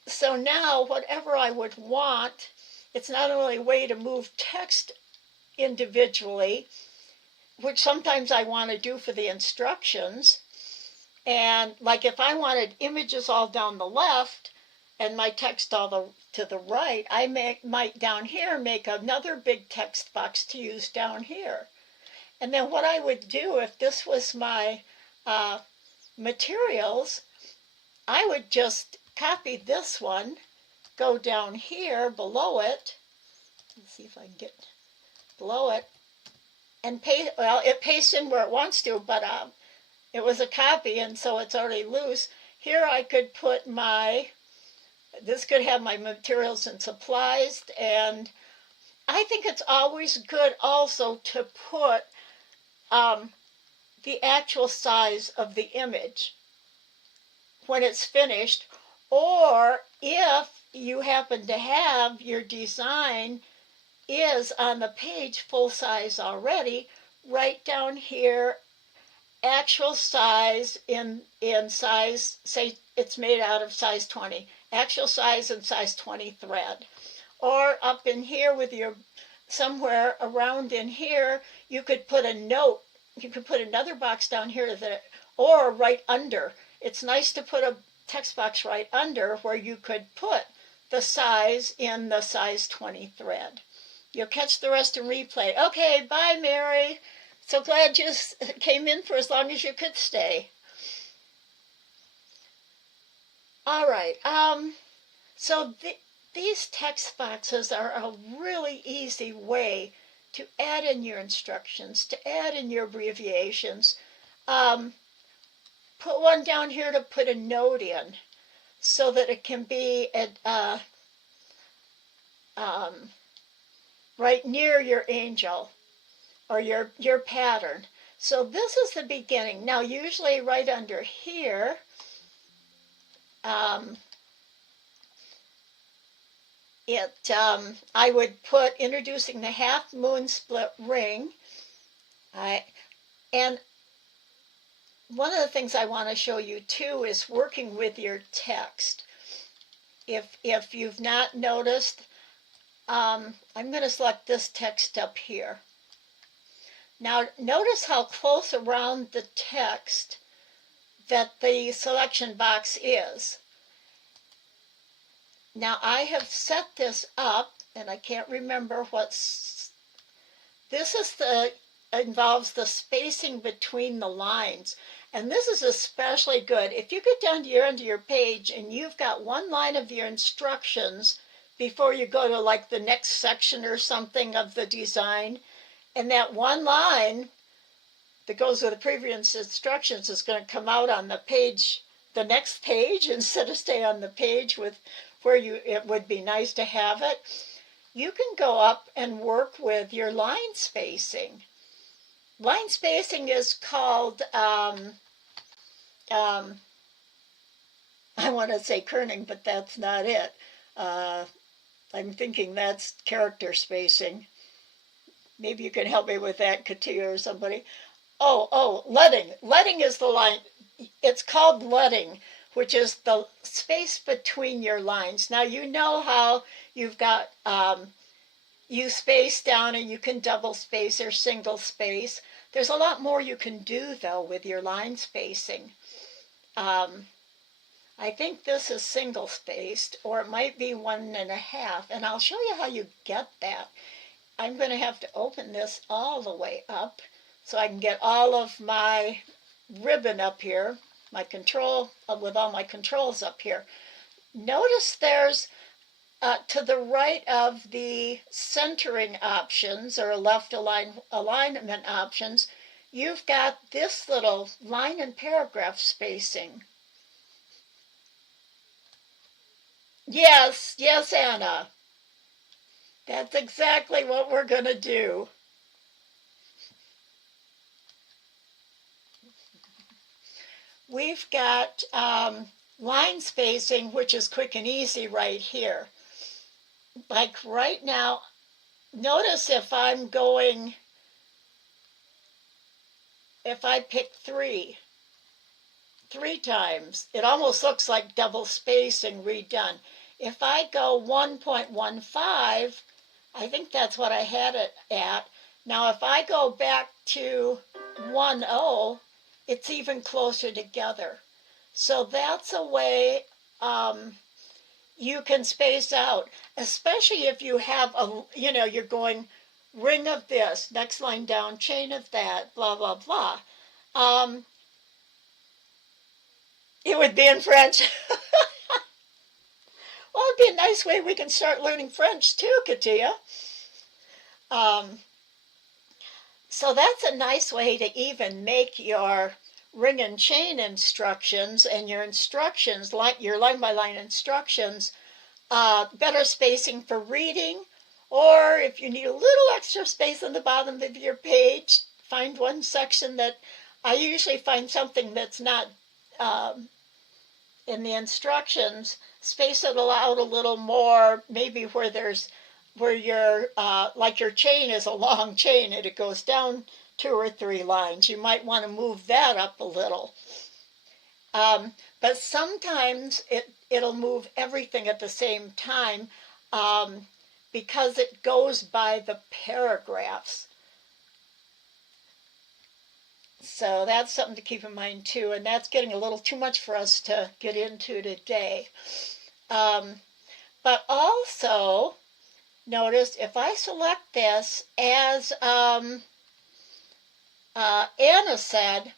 So now, whatever I would want, it's not only a way to move text individually, which sometimes I want to do for the instructions. And like if I wanted images all down the left and my text all to the right, I might down here make another big text box to use down here. And then what I would do if this was my materials, I would just copy this one, go down here below it. Let's see if I can get below it, and paste. Well, it pastes in where it wants to, but it was a copy, and so it's already loose. Here I could put this could have my materials and supplies, and I think it's always good also to put the actual size of the image when it's finished, or if you happen to have your design is on the page full size already, right down here, actual size in size, say it's made out of size 20, actual size and size 20 thread. Or up in here with your, somewhere around in here, you could put a note, you could put another box down here that, or right under. It's nice to put a text box right under where you could put the size in the size 20 thread. You'll catch the rest in replay. Okay, bye, Mary. So glad you came in for as long as you could stay. All right. So these text boxes are a really easy way to add in your instructions, to add in your abbreviations. Put one down here to put a note in so that it can be at, right near your angel or your pattern. So this is the beginning. Now usually right under here, I would put introducing the half moon split ring. And one of the things I want to show you too is working with your text. If you've not noticed, I'm going to select this text up here. Now notice how close around the text that the selection box is. Now I have set this up, and I can't remember this is involves the spacing between the lines. And this is especially good. If you get down to your end of your page and you've got one line of your instructions before you go to like the next section or something of the design, and that one line that goes with the previous instructions is going to come out on the page, the next page, instead of stay on the page with where it would be nice to have it, you can go up and work with your line spacing. Line spacing is called, I want to say kerning, but that's not it. I'm thinking that's character spacing. Maybe you can help me with that, Katia or somebody. Oh, leading. Leading is the line. It's called leading, which is the space between your lines. Now, you know how you've got, you space down and you can double space or single space. There's a lot more you can do, though, with your line spacing. I think this is single spaced, or it might be 1.5, and I'll show you how you get that. I'm going to have to open this all the way up so I can get all of my ribbon up here, my control, with all my controls up here. Notice there's to the right of the centering options or left alignment options, you've got this little line and paragraph spacing. Yes, yes, Anna. That's exactly what we're going to do. We've got line spacing, which is quick and easy right here. Like right now, notice if I'm going, if I pick three times, it almost looks like double spacing redone. If I go 1.15, I think that's what I had it at. Now, if I go back to 1.0, it's even closer together. So that's a way you can space out, especially if you have a, you're going ring of this, next line down, chain of that, blah, blah, blah. It would be in French. Well, it'd be a nice way we can start learning French too, Katia. So that's a nice way to even make your ring and chain instructions and your instructions, like your line-by-line instructions, better spacing for reading, or if you need a little extra space on the bottom of your page, find one section that I usually find something that's not in the instructions, space it out a little more, maybe where your like your chain is a long chain and it goes down 2 or 3 lines. You might want to move that up a little. But sometimes it'll move everything at the same time because it goes by the paragraphs. So that's something to keep in mind too, and that's getting a little too much for us to get into today. But also, notice if I select this, as Anna said,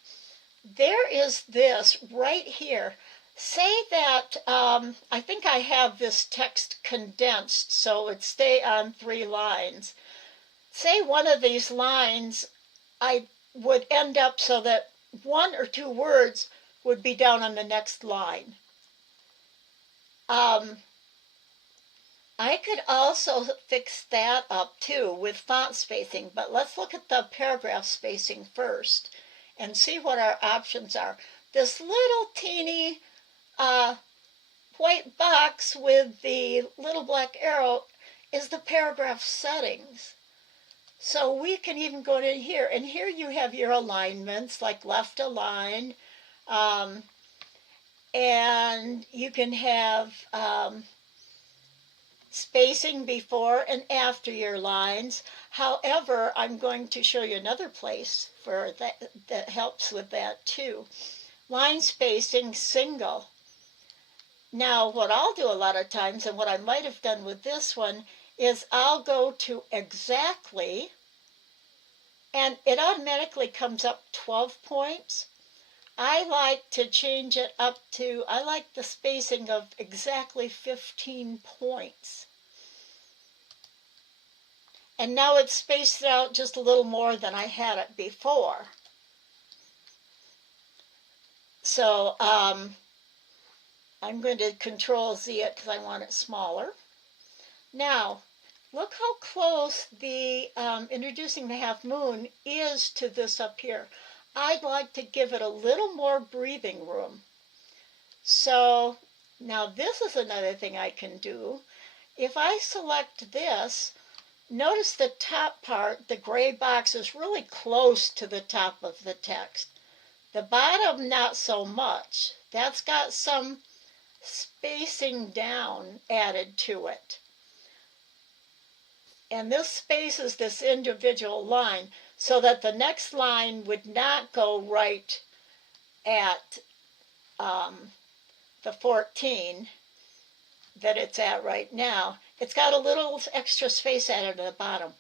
there is this right here. Say that, I think I have this text condensed so it stay on 3 lines. Say one of these lines, I would end up so that 1 or 2 words would be down on the next line. I could also fix that up too with font spacing, but let's look at the paragraph spacing first and see what our options are. This little teeny white box with the little black arrow is the paragraph settings. So we can even go in here, and here you have your alignments, like left align, and you can have spacing before and after your lines. However, I'm going to show you another place for that helps with that too. Line spacing single. Now, what I'll do a lot of times, and what I might have done with this one, is I'll go to exactly, and it automatically comes up 12 points. I like to change it up to, I like the spacing of exactly 15 points. And now it's spaced out just a little more than I had it before. So I'm going to Control Z it because I want it smaller. Now, look how close the introducing the half moon is to this up here. I'd like to give it a little more breathing room. So now this is another thing I can do. If I select this, notice the top part, the gray box, is really close to the top of the text. The bottom, not so much. That's got some spacing down added to it. And this spaces this individual line so that the next line would not go right at the 14 that it's at right now, it's got a little extra space added at the bottom.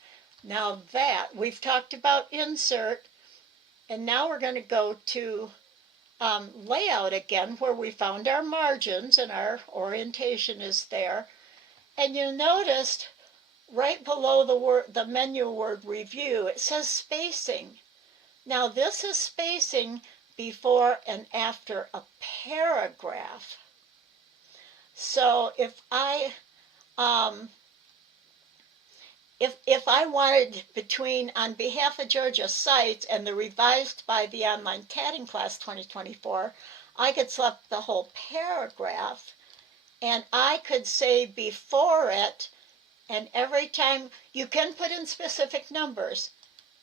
Now that, we've talked about insert, and now we're going to go to layout again, where we found our margins and our orientation is there. And you'll notice right below the menu word review, it says spacing. Now this is spacing before and after a paragraph. So if I wanted between on behalf of Georgia Sites and the revised by the online tatting class 2024, I could select the whole paragraph, and I could say before it, and every time you can put in specific numbers,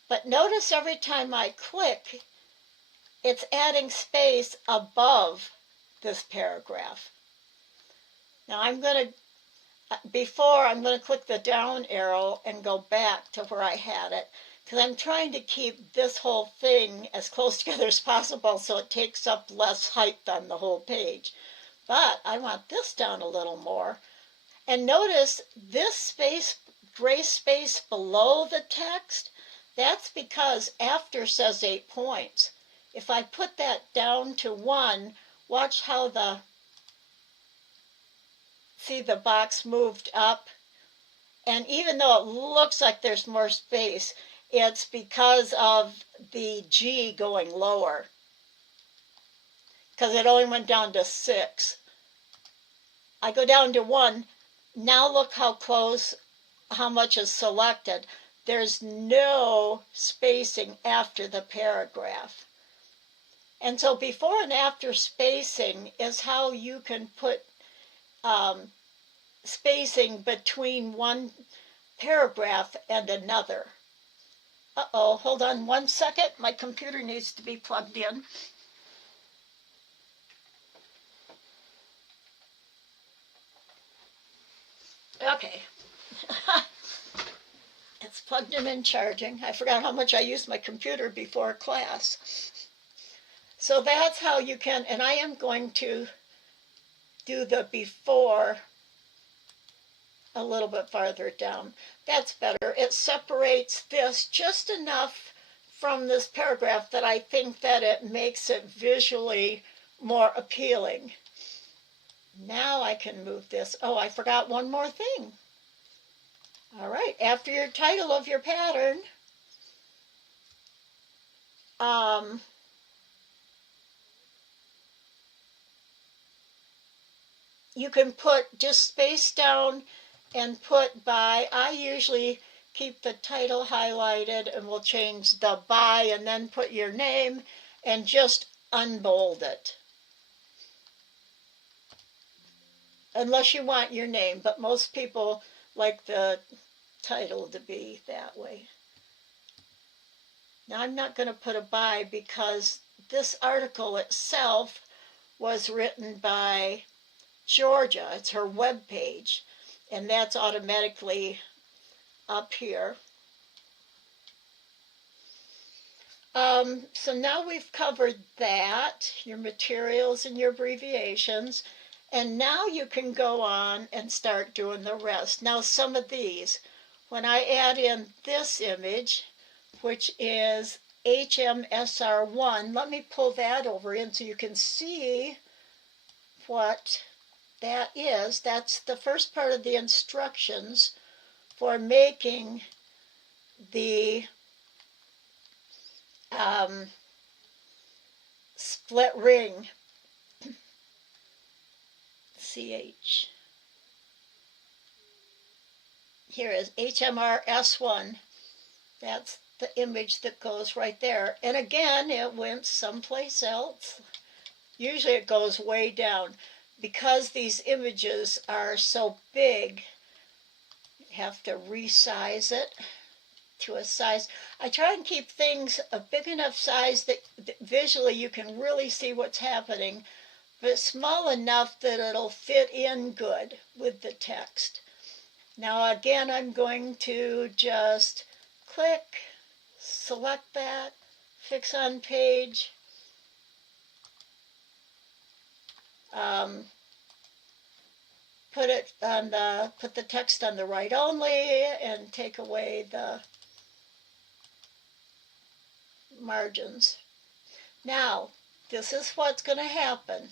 but notice every time I click, it's adding space above this paragraph. Now I'm going to click the down arrow and go back to where I had it, because I'm trying to keep this whole thing as close together as possible so it takes up less height on the whole page. But I want this down a little more. And notice this space, gray space below the text, that's because after says 8 points. If I put that down to 1, watch how see the box moved up. And even though it looks like there's more space, it's because of the G going lower, because it only went down to 6. I go down to 1. Now look how close, how much is selected. There's no spacing after the paragraph. And so before and after spacing is how you can put spacing between one paragraph and another. Uh-oh, hold on 1 second. My computer needs to be plugged in. Okay. It's plugged in and charging. I forgot how much I used my computer before class. So that's how you can, and I am going to do the before a little bit farther down. That's better. It separates this just enough from this paragraph that I think that it makes it visually more appealing. Now I can move this. Oh, I forgot one more thing. All right, after your title of your pattern, you can put just space down and put by. I usually keep the title highlighted and we'll change the by and then put your name and just unbold it. Unless you want your name, but most people like the title to be that way. Now I'm not going to put a by because this article itself was written by Georgia. It's her web page, and that's automatically up here. So now we've covered that, your materials and your abbreviations, and now you can go on and start doing the rest. Now some of these, when I add in this image, which is HMSR1, let me pull that over in so you can see what that is. That's the first part of the instructions for making the split ring. CH. Here is HMRS1. That's the image that goes right there. And again, it went someplace else. Usually it goes way down. Because these images are so big, you have to resize it to a size. I try and keep things a big enough size that visually you can really see what's happening, but small enough that it'll fit in good with the text. Now again, I'm going to just click, select that, fix on page, um, put the text on the right only and take away the margins. Now, this is what's going to happen.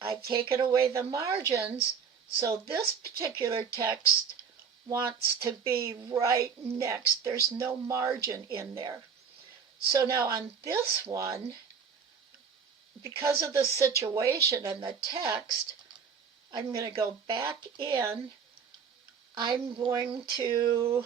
I've taken away the margins, so this particular text wants to be right next. There's no margin in there. So now on this one, because of the situation and the text, I'm going to go back in. I'm going to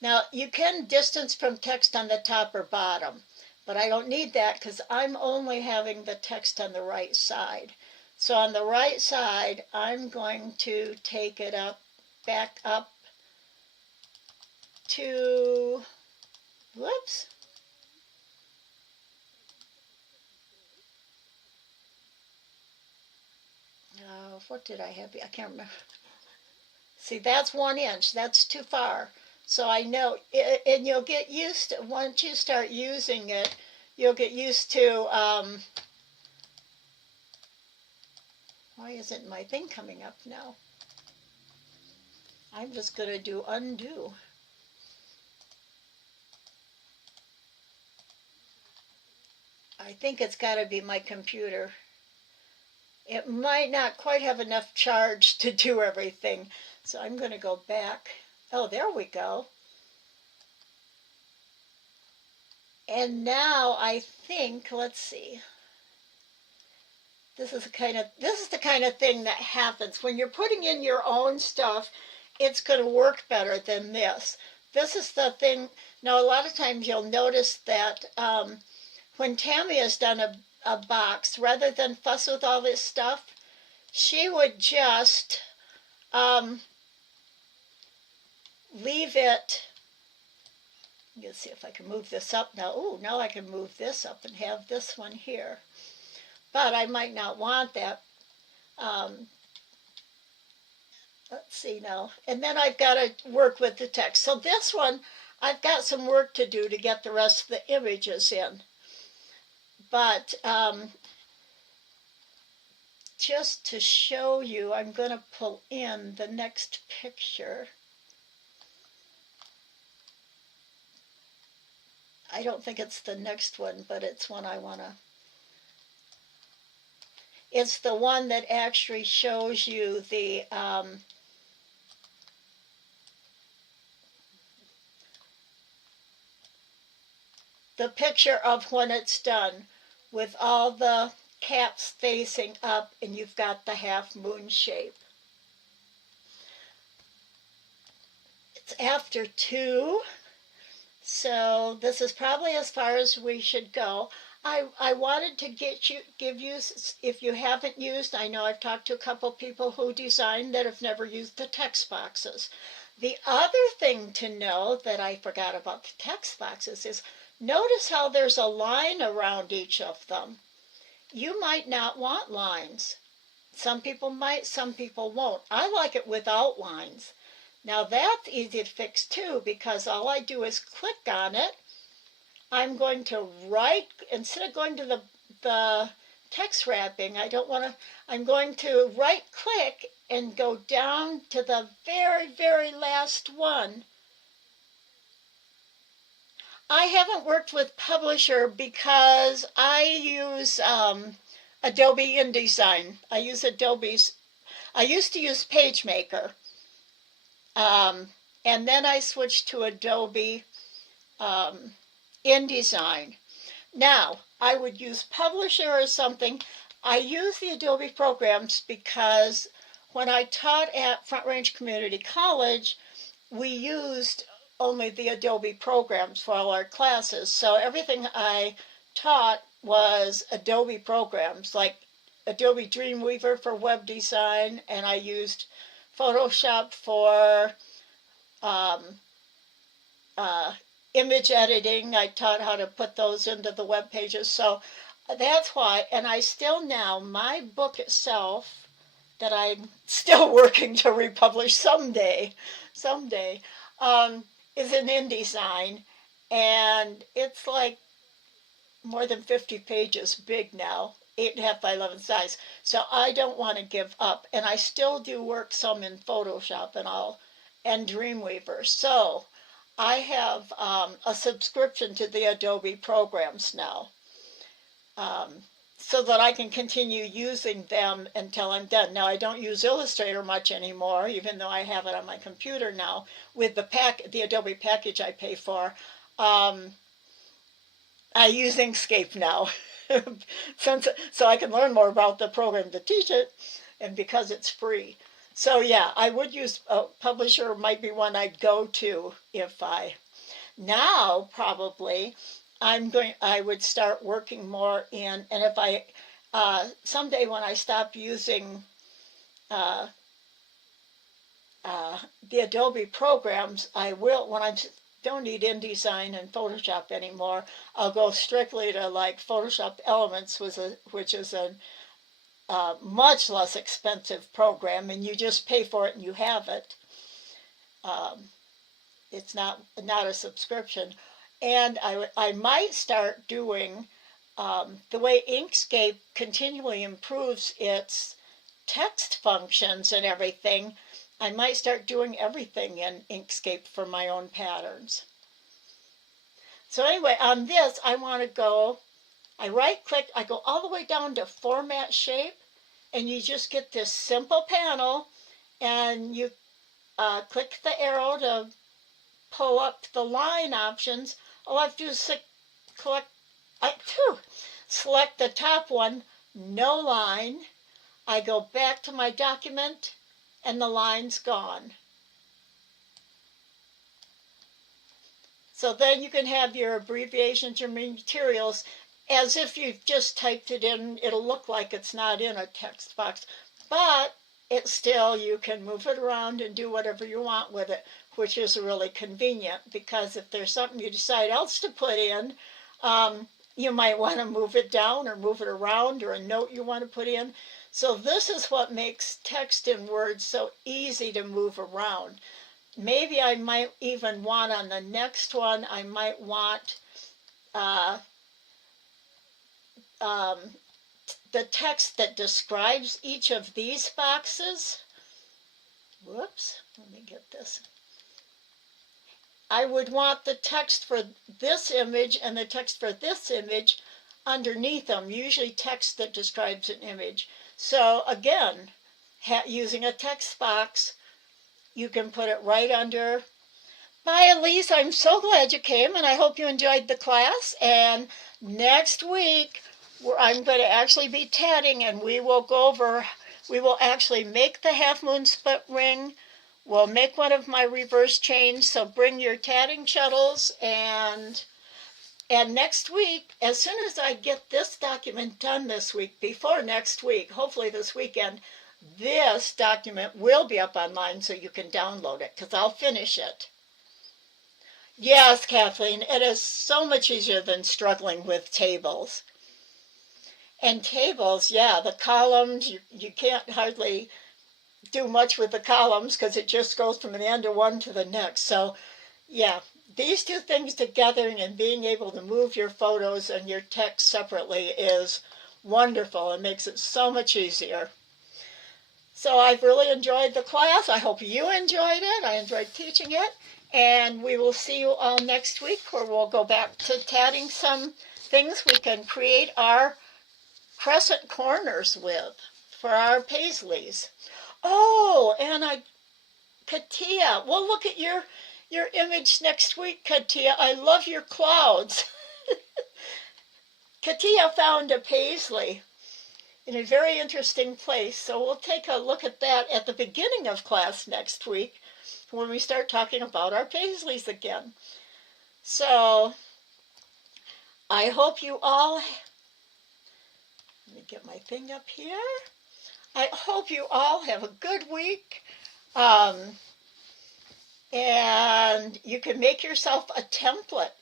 now you can distance from text on the top or bottom, but I don't need that because I'm only having the text on the right side. So on the right side, I'm going to take it back up to, whoops. What did I have? I can't remember. See, that's 1 inch. That's too far. So I know, and you'll get used to, once you start using it, you'll get used to, why isn't my thing coming up now? I'm just going to do undo. I think it's got to be my computer. It might not quite have enough charge to do everything. So I'm going to go back. Oh, there we go. And now I think, let's see. This is the kind of thing that happens when you're putting in your own stuff. It's going to work better than this. This is the thing. Now, a lot of times you'll notice that when Tammy has done a box, rather than fuss with all this stuff, she would just leave it. Let's see if I can move this up now. Oh, now I can move this up and have this one here. But I might not want that. Let's see now. And then I've got to work with the text. So this one, I've got some work to do to get the rest of the images in. But just to show you, I'm going to pull in the next picture. I don't think it's the next one, but it's one I want to. It's the one that actually shows you the picture of when it's done with all the caps facing up and you've got the half moon shape. It's after 2, so this is probably as far as we should go. I wanted to give you, if you haven't used, I know I've talked to a couple people who design that have never used the text boxes. The other thing to know that I forgot about the text boxes is notice how there's a line around each of them. You might not want lines. Some people might, some people won't. I like it without lines. Now that's easy to fix too, because all I do is click on it. I'm going to instead of going to the text wrapping, I'm going to right click and go down to the very, very last one. I haven't worked with Publisher because I use Adobe InDesign. I use Adobe's. I used to use PageMaker, and then I switched to Adobe InDesign. Now, I would use Publisher or something. I use the Adobe programs because when I taught at Front Range Community College, we used only the Adobe programs for all our classes. So everything I taught was Adobe programs, like Adobe Dreamweaver for web design, and I used Photoshop for image editing. I taught how to put those into the web pages. So that's why, and I still now, my book itself, that I'm still working to republish someday, is in InDesign, and it's like more than 50 pages big now, 8.5 by 11 size. So I don't want to give up, and I still do work some in Photoshop and Dreamweaver. So I have a subscription to the Adobe programs now, um, so that I can continue using them until I'm done. Now I don't use Illustrator much anymore, even though I have it on my computer now with the Adobe package I pay for. I use Inkscape now, so I can learn more about the program to teach it, and because it's free. So yeah, I would use a publisher, might be one I'd go to if now probably I would start working more in, and if someday when I stop using uh, the Adobe programs, I will, when I don't need InDesign and Photoshop anymore, I'll go strictly to like Photoshop Elements, which is a much less expensive program, and you just pay for it and you have it. It's not a subscription. And I might start doing the way Inkscape continually improves its text functions and everything. I might start doing everything in Inkscape for my own patterns. So anyway, on this, I want to go, I right-click, I go all the way down to Format Shape, and you just get this simple panel, and you click the arrow to pull up the line options. All I have to do is select the top one, no line. I go back to my document, and the line's gone. So then you can have your abbreviations, your materials, as if you've just typed it in. It'll look like it's not in a text box, but it's still, you can move it around and do whatever you want with it, which is really convenient, because if there's something you decide else to put in, you might want to move it down or move it around, or a note you want to put in. So this is what makes text in Word so easy to move around. Maybe I might even want, on the next one, I might want the text that describes each of these boxes. Whoops, let me get this. I would want the text for this image and the text for this image underneath them, usually text that describes an image. So again, using a text box, you can put it right under. Bye, Elise. I'm so glad you came, and I hope you enjoyed the class. And next week, I'm going to actually be tatting, and we will actually make the half moon split ring. We'll make one of my reverse chains, so bring your tatting shuttles, and next week, as soon as I get this document done this week, before next week, hopefully this weekend, this document will be up online so you can download it, because I'll finish it. Yes, Kathleen, it is so much easier than struggling with tables. And tables, yeah, the columns, you can't hardly do much with the columns because it just goes from the end of one to the next. So, yeah, these two things together and being able to move your photos and your text separately is wonderful. It makes it so much easier. So I've really enjoyed the class. I hope you enjoyed it. I enjoyed teaching it. And we will see you all next week, where we'll go back to tatting some things we can create our crescent corners with for our paisleys. Oh, and Katia, we'll look at your image next week, Katia. I love your clouds. Katia found a paisley in a very interesting place, so we'll take a look at that at the beginning of class next week when we start talking about our paisleys again. So I hope you all, let me get my thing up here. I hope you all have a good week. And you can make yourself a template.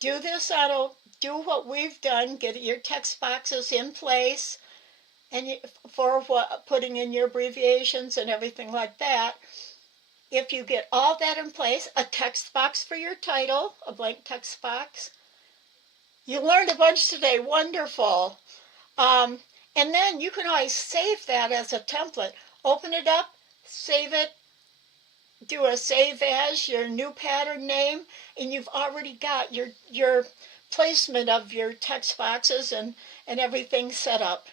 Do what we've done, get your text boxes in place, and for putting in your abbreviations and everything like that. if you get all that in place, a text box for your title, a blank text box. You learned a bunch today. Wonderful. Um, and then you can always save that as a template. Open it up, save it, do a save as your new pattern name, and you've already got your placement of your text boxes and everything set up.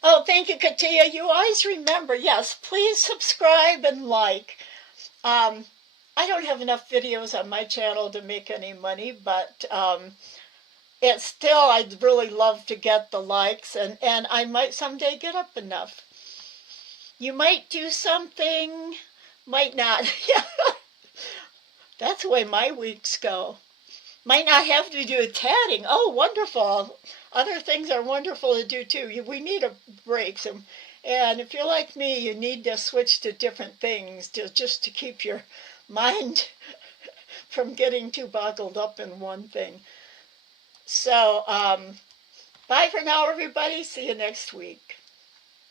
Oh, thank you, Katia. You always remember, yes, please subscribe and like. I don't have enough videos on my channel to make any money, but it's still, I'd really love to get the likes, and I might someday get up enough. You might do something, might not. That's the way my weeks go. Might not have to do with tatting. Oh, wonderful. Other things are wonderful to do too. We need a break. And if you're like me, you need to switch to different things just to keep your mind from getting too boggled up in one thing. So, bye for now, everybody. See you next week.